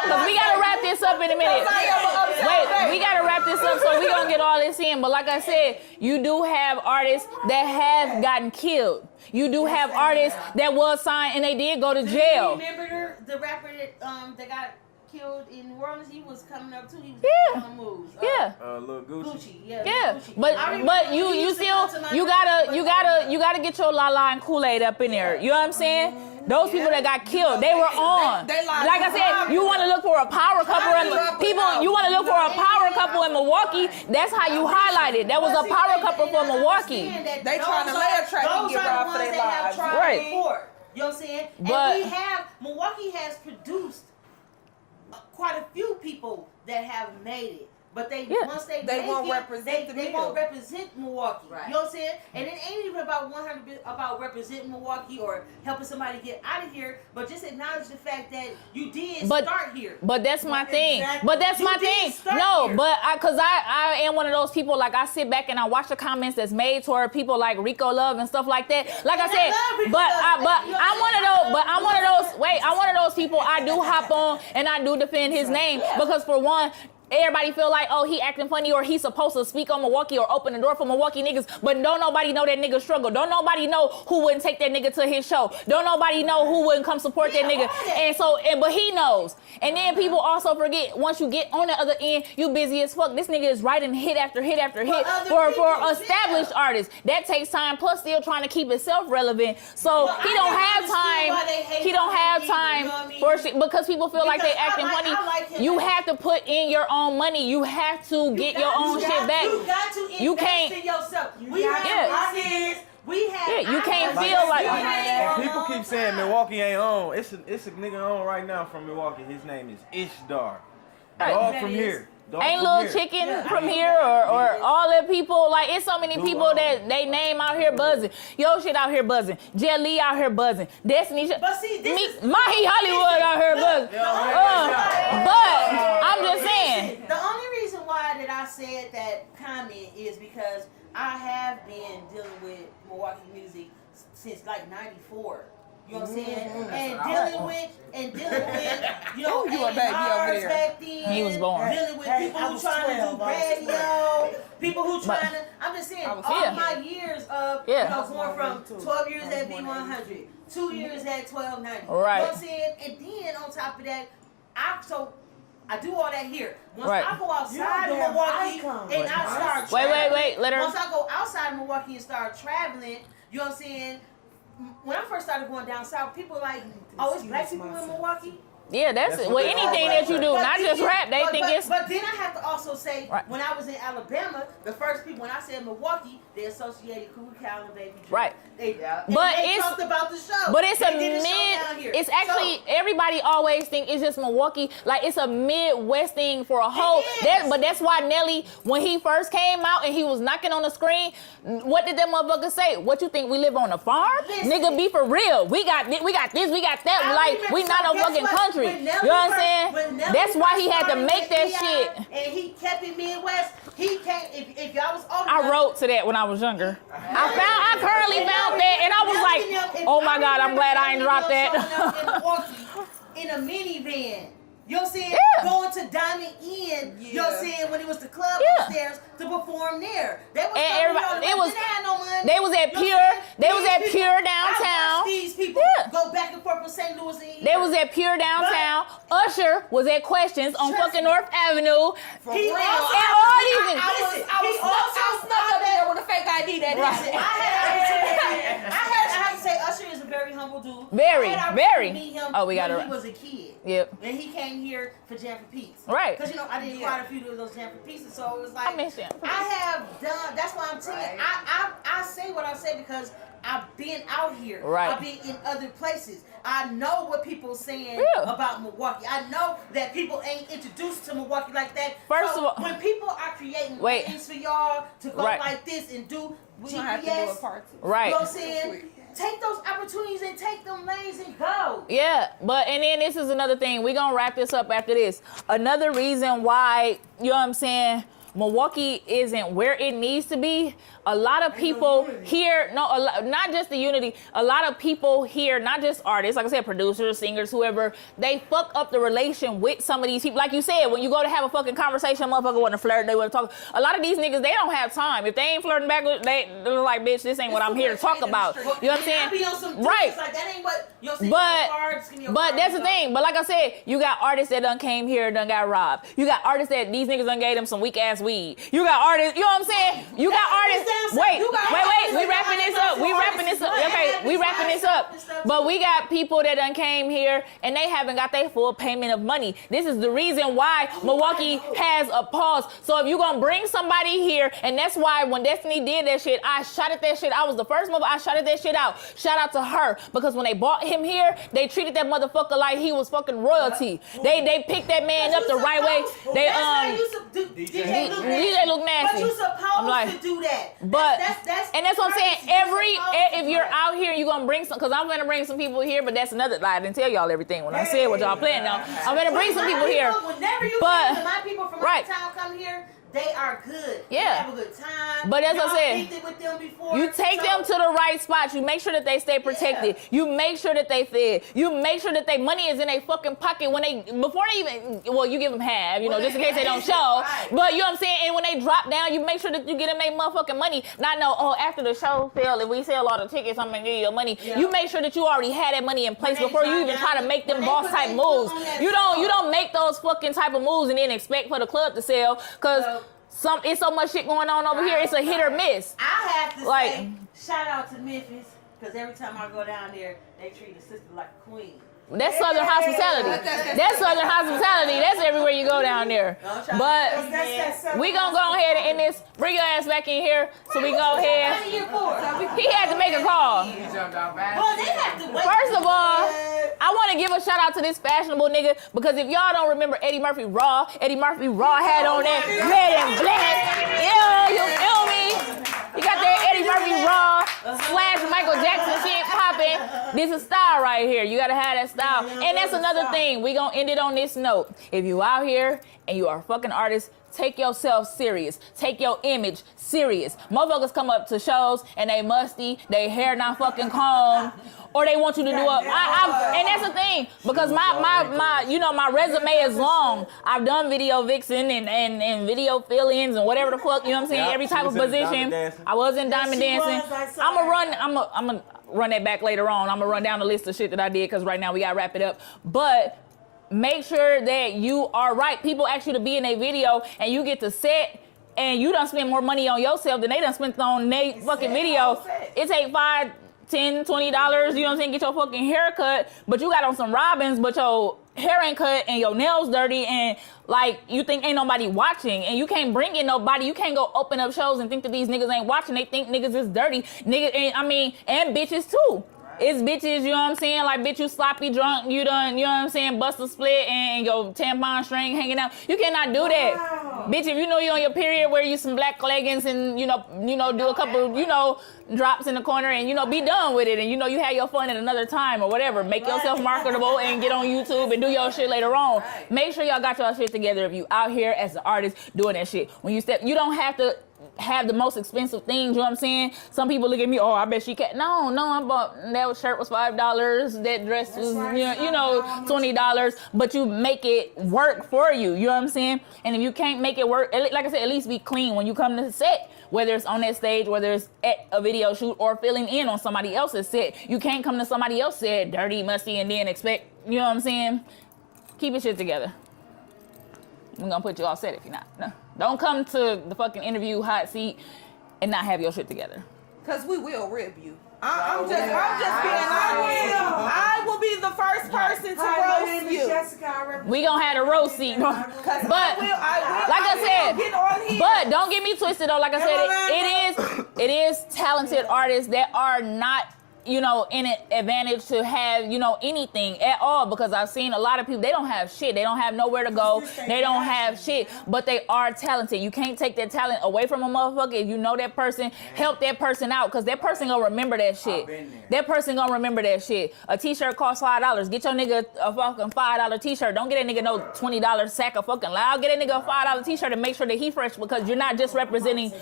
because we gotta wrap this up in a minute. Wait, we gotta wrap this up so we gonna get all this in. But like I said, you do have artists that have gotten killed. You do have artists that was signed and they did go to jail. Remember the rapper that got killed in New Orleans? He was coming up too. He was on the moves. Lil Gucci. Gucci. But you still you gotta get your La and Kool-Aid up in there. You know what I'm saying? Those people that got killed, they were on. Like I said, you want to look for a power couple you want to look for a power couple in Milwaukee. That's how you highlight it. That was a power couple for Milwaukee. They trying to lay a track and get off for their lives. Right. You know what I'm saying? But and Milwaukee has produced quite a few people that have made it. But once they won't represent Milwaukee. Right. You know what I'm saying? And it ain't even about about representing Milwaukee or helping somebody get out of here, but just acknowledge the fact that you did start here. But that's my thing. But that's my thing. No, but because I am one of those people, like I sit back and I watch the comments that's made toward people like Rico Love and stuff like that. Like I said, I'm one of those people. I do hop on and I do defend his name because for one, everybody feel like, oh, he acting funny or he's supposed to speak on Milwaukee or open the door for Milwaukee niggas, but don't nobody know that nigga struggle. Don't nobody know who wouldn't take that nigga to his show. Don't nobody know who wouldn't come support that nigga. But he knows. And then people also forget, once you get on the other end, you busy as fuck. This nigga is writing hit after hit after hit for established artists. That takes time, plus still trying to keep itself relevant. So he don't have time. He don't have time for shit because people feel like they acting funny. You have to put in your own money. You have to get your own shit back. You got to invest in yourself. We have you can't feel like People keep saying Milwaukee ain't on. It's a nigga on right now from Milwaukee. His name is Ishdar. Dog from here. Ain't Little Chicken from here or all the people, like it's so many people that they name out here buzzing. Yo shit out here buzzing. Jelly out here buzzing. Destiny shit. But see, Mahi Hollywood out here buzzing. But I'm just saying. The only reason why that I said that comment is because I have been dealing with Milwaukee music since like '94. You know what I'm saying? And dealing with, you know, you a baby over there. back then. He was born. Dealing with people who trying to do radio, people who trying to, I'm just saying, all my years of, you know, going from 12 years at B100, 2 years at 1290. Right. You know what I'm saying? And then on top of that, I do all that here. Once I go outside of Milwaukee and I start traveling. Wait. Let her. Once I go outside of Milwaukee and start traveling, you know what I'm saying? When I first started going down south, people were like, oh, it's black people in Milwaukee? Yeah, that's That's well, what they anything always that you say. do, not just rap, they think it's. But then I have to also say, Right. when I was in Alabama, the first people, when I said Milwaukee, they associated Cool Cal and Baby Dream. Right. They, Yeah. and But they it's- talked about the show. But it's They a did show mid. down here. It's actually So, everybody always think it's just Milwaukee. Like it's a Midwest thing for a whole. is. But that's why Nelly, when he first came out and he was knocking on the screen, what did that motherfucker say? What you think we live on a farm? Listen. Nigga, be for real. We got this, we got that. I Like remember- we not so no guess fucking what? country. When You Nelly know what I'm first- saying? when Nelly That's why he first had to started make that with shit. And he kept it Midwest. He can't. If y'all was old I enough, wrote to that when I was younger. I currently found that and I was like, oh my God, I'm glad I ain't dropped that. In a minivan. You know what I'm saying? Yeah. Going to Diamond Inn, you know what I'm saying, when it was the club Yeah. upstairs to perform there. They was And coming everybody- on the it road, was- didn't have no money. they was at You know what I'm Pure- saying? they was These at people- Pure I downtown. watched these people Yeah. go back and forth from St. Louis and They was at Pure downtown. Usher was at Questions on Trust fucking me. North Avenue. He real. also, And all these I was snuck up there with a fake ID that Listen, night. I have to say, Usher is a very humble dude. Very, I had an very. opportunity to meet him Oh, we got when it. he was a kid. Yep. And he came here for Jam for Peace. Right. Because, you know, I did quite a few of those Jam for Pieces, so it was like, I miss Jam for I have done, that's why I'm telling you, I say what I say because I've been out here. Right. I've been in other places. I know what people saying Yeah. about Milwaukee. I know that people ain't introduced to Milwaukee like that. First So of all- when people are creating Wait. things for y'all to go Right. like this and do We're GPS, gonna have to do a part two. Right. you know what I'm saying? Take those opportunities and take them lanes and go. Yeah, but and then this is another thing. We're gonna wrap this up after this. Another reason why, you know what I'm saying, Milwaukee isn't where it needs to be. A lot of people here, not just the unity, a lot of people here, not just artists, like I said, producers, singers, whoever, they fuck up the relation with some of these people. Like you said, when you go to have a fucking conversation, motherfucker want to flirt, they want to talk. A lot of these niggas, they don't have time. If they ain't flirting back, they're like, bitch, this ain't what I'm here to talk about. You know what I'm saying? I be on some Right. like that ain't what you know what I'm saying. But that's the thing. But like I said, you got artists that done came here, done got robbed. You got artists that these niggas done gave them some weak ass weed. You got artists, you know what I'm saying? You got artists. Wait. We wrapping this up. Okay, we wrapping this up. But we got people that done came here and they haven't got their full payment of money. This is the reason why Milwaukee has a pause. So if you gonna bring somebody here, and that's why when Destiny did that shit, I shot at that shit. I was the first mother. I shot at that shit out. Shout out to her because when they bought him here, they treated that motherfucker like he was fucking royalty. They picked that man up the right way. They DJ look nasty. But you supposed I'm like, to do that. But That's that's what I'm saying. courtesy. If you're out here, you're gonna bring some. Cause I'm gonna bring some people here. But that's another lie. I didn't tell y'all everything when I said what y'all planning on. I'm gonna bring some people here. Whenever you But my people from right. out of town come here, they are good. Yeah. They have a good time. But as I Y'all said, kicked it with them before, you take so- them to the right spots. You make sure that they stay protected. You make sure that they fed. You make sure that their money is in their fucking pocket when before they even, well, you give them half, you know, just in case they don't show. Right. But you know what I'm saying? And when they drop down, you make sure that you get them their motherfucking money. Not know, oh, after the show sell, if we sell all the tickets, I'm gonna give you your money. Yeah. You make sure that you already had that money in place When they before you drop even down, try to make them when they boss put type their moves. foot on that You floor. don't make those fucking type of moves and then expect for the club to sell, cause it's so much shit going on over here. It's a hit or miss. I have to Like- say, shout out to Memphis, because every time I go down there, they treat the sister like a queen. That's Southern hospitality. That's Southern hospitality. That's everywhere you go down there. But we gonna go ahead and end this. Bring your ass back in here so we go ahead. He had to make a call. He jumped out bad. Well, they have to wait. First of all, I want to give a shout out to this fashionable nigga because if y'all don't remember Eddie Murphy Raw had on that red and black. Yeah, you feel me? You got that Eddie Murphy Raw / Michael Jackson shit popping. This is style right here. You gotta have that style. And that's another thing. We gonna end it on this note. If you out here and you are a fucking artist, take yourself serious. Take your image serious. Motherfuckers come up to shows and they musty, they hair not fucking combed. Or they want you to do and that's the thing, because my you know, my resume is long. I've done video vixen and video fill-ins and whatever the fuck, you know what I'm saying? Yeah, Every she type of was in the position. Diamond Dancing. I was in Diamond she Dancing. was, I saw I'm gonna run that back later on. I'm gonna run down the list of shit that I did because right now we gotta wrap it up. But make sure that you are right. People ask you to be in a video and you get to set and you done spend more money on yourself than they done spent on their fucking video. It take $10, $20, you know what I'm saying, get your fucking hair cut, but you got on some Robins, but your hair ain't cut and your nails dirty, and like you think ain't nobody watching, and you can't bring in nobody. You can't go open up shows and think that these niggas ain't watching. They think niggas is dirty. Niggas, and bitches too. It's bitches, you know what I'm saying? Like, bitch, you sloppy drunk, you done, you know what I'm saying, bust a split and your tampon string hanging out. You cannot do that. Wow. Bitch, if you know you're on your period, wear you some black leggings and, you know, do a couple, drops in the corner and, be done with it. And, you had your fun at another time or whatever. Make yourself marketable and get on YouTube and do your shit later on. Make sure y'all got y'all shit together if you out here as an artist doing that shit. When you don't have to have the most expensive things, you know what I'm saying? Some people look at me, oh, I bet she can't. No, I bought, that shirt was $5, that dress was, $20, but you make it work for you, you know what I'm saying? And if you can't make it work, like I said, at least be clean when you come to the set, whether it's on that stage, whether it's at a video shoot or filling in on somebody else's set. You can't come to somebody else's set dirty, musty, and then expect, you know what I'm saying? Keep your shit together. I'm gonna put you all set if you're not. No. Don't come to the fucking interview hot seat and not have your shit together. Cause we will rib you. I'm just being honest. I will be the first person to roast you. Jessica, we gonna have a roast seat. But like I said, but don't get me twisted though. Like I said, it is talented artists that are not, in an advantage to have, anything at all, because I've seen a lot of people, they don't have shit. They don't have nowhere to go. They don't have shit, but they are talented. You can't take that talent away from a motherfucker. If you know that person, help that person out, because that person gonna remember that shit. That person gonna remember that shit. A t-shirt costs $5. Get your nigga a fucking $5 t-shirt. Don't get a nigga no $20 sack of fucking loud. Get a nigga a $5 t-shirt and make sure that he fresh, because you're not just representing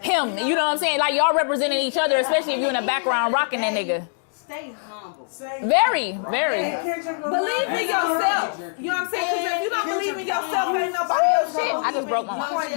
him. You know what I'm saying? Like, y'all representing each other, especially if you're in the background rocking that nigga. Stay humble. Very, very. Believe in yourself. You know what I'm saying? Because if you don't believe in yourself, ain't nobody else shit. I just broke my mic.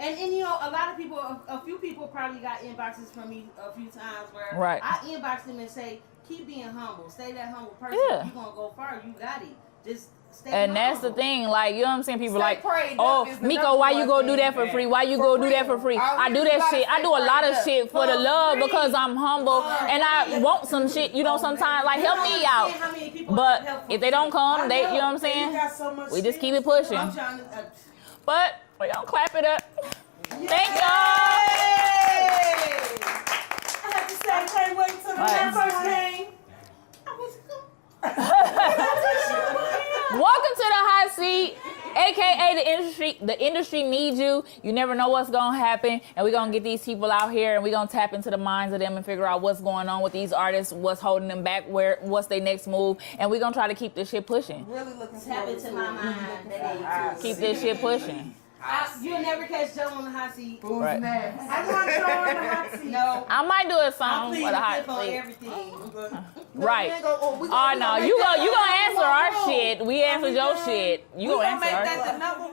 And a lot of people, a few people probably got inboxes from me a few times where I inbox them and say, keep being humble. Stay that humble person. Yeah. You're going to go far. You got it. Just stay humble. That's the thing. Like, you know what I'm saying? People like, oh, Miko, why you go do that for free? Why you go do that for free? I do that shit. I do a lot of shit for the love because I'm humble and I want some shit, sometimes, like, help me out. But if they don't come, they, you know what I'm saying? We just keep it pushing. But we don't clap it up. Thank y'all. I have to say, I can't wait till the first game. Welcome to the hot seat, aka the industry. The industry needs you. You never know what's gonna happen, and we're gonna get these people out here, and we're gonna tap into the minds of them and figure out what's going on with these artists, what's holding them back, what's their next move, and we're gonna try to keep this shit pushing. Really looking tap into my mind. Keep this shit pushing. You'll never catch Joe on the hot seat. Who's next? I want Joe on the hot seat. No. I might do a song for the hot seat. Everything. Right. Oh no, you gonna answer our shit. We answer your shit. You gonna answer our shit. That the number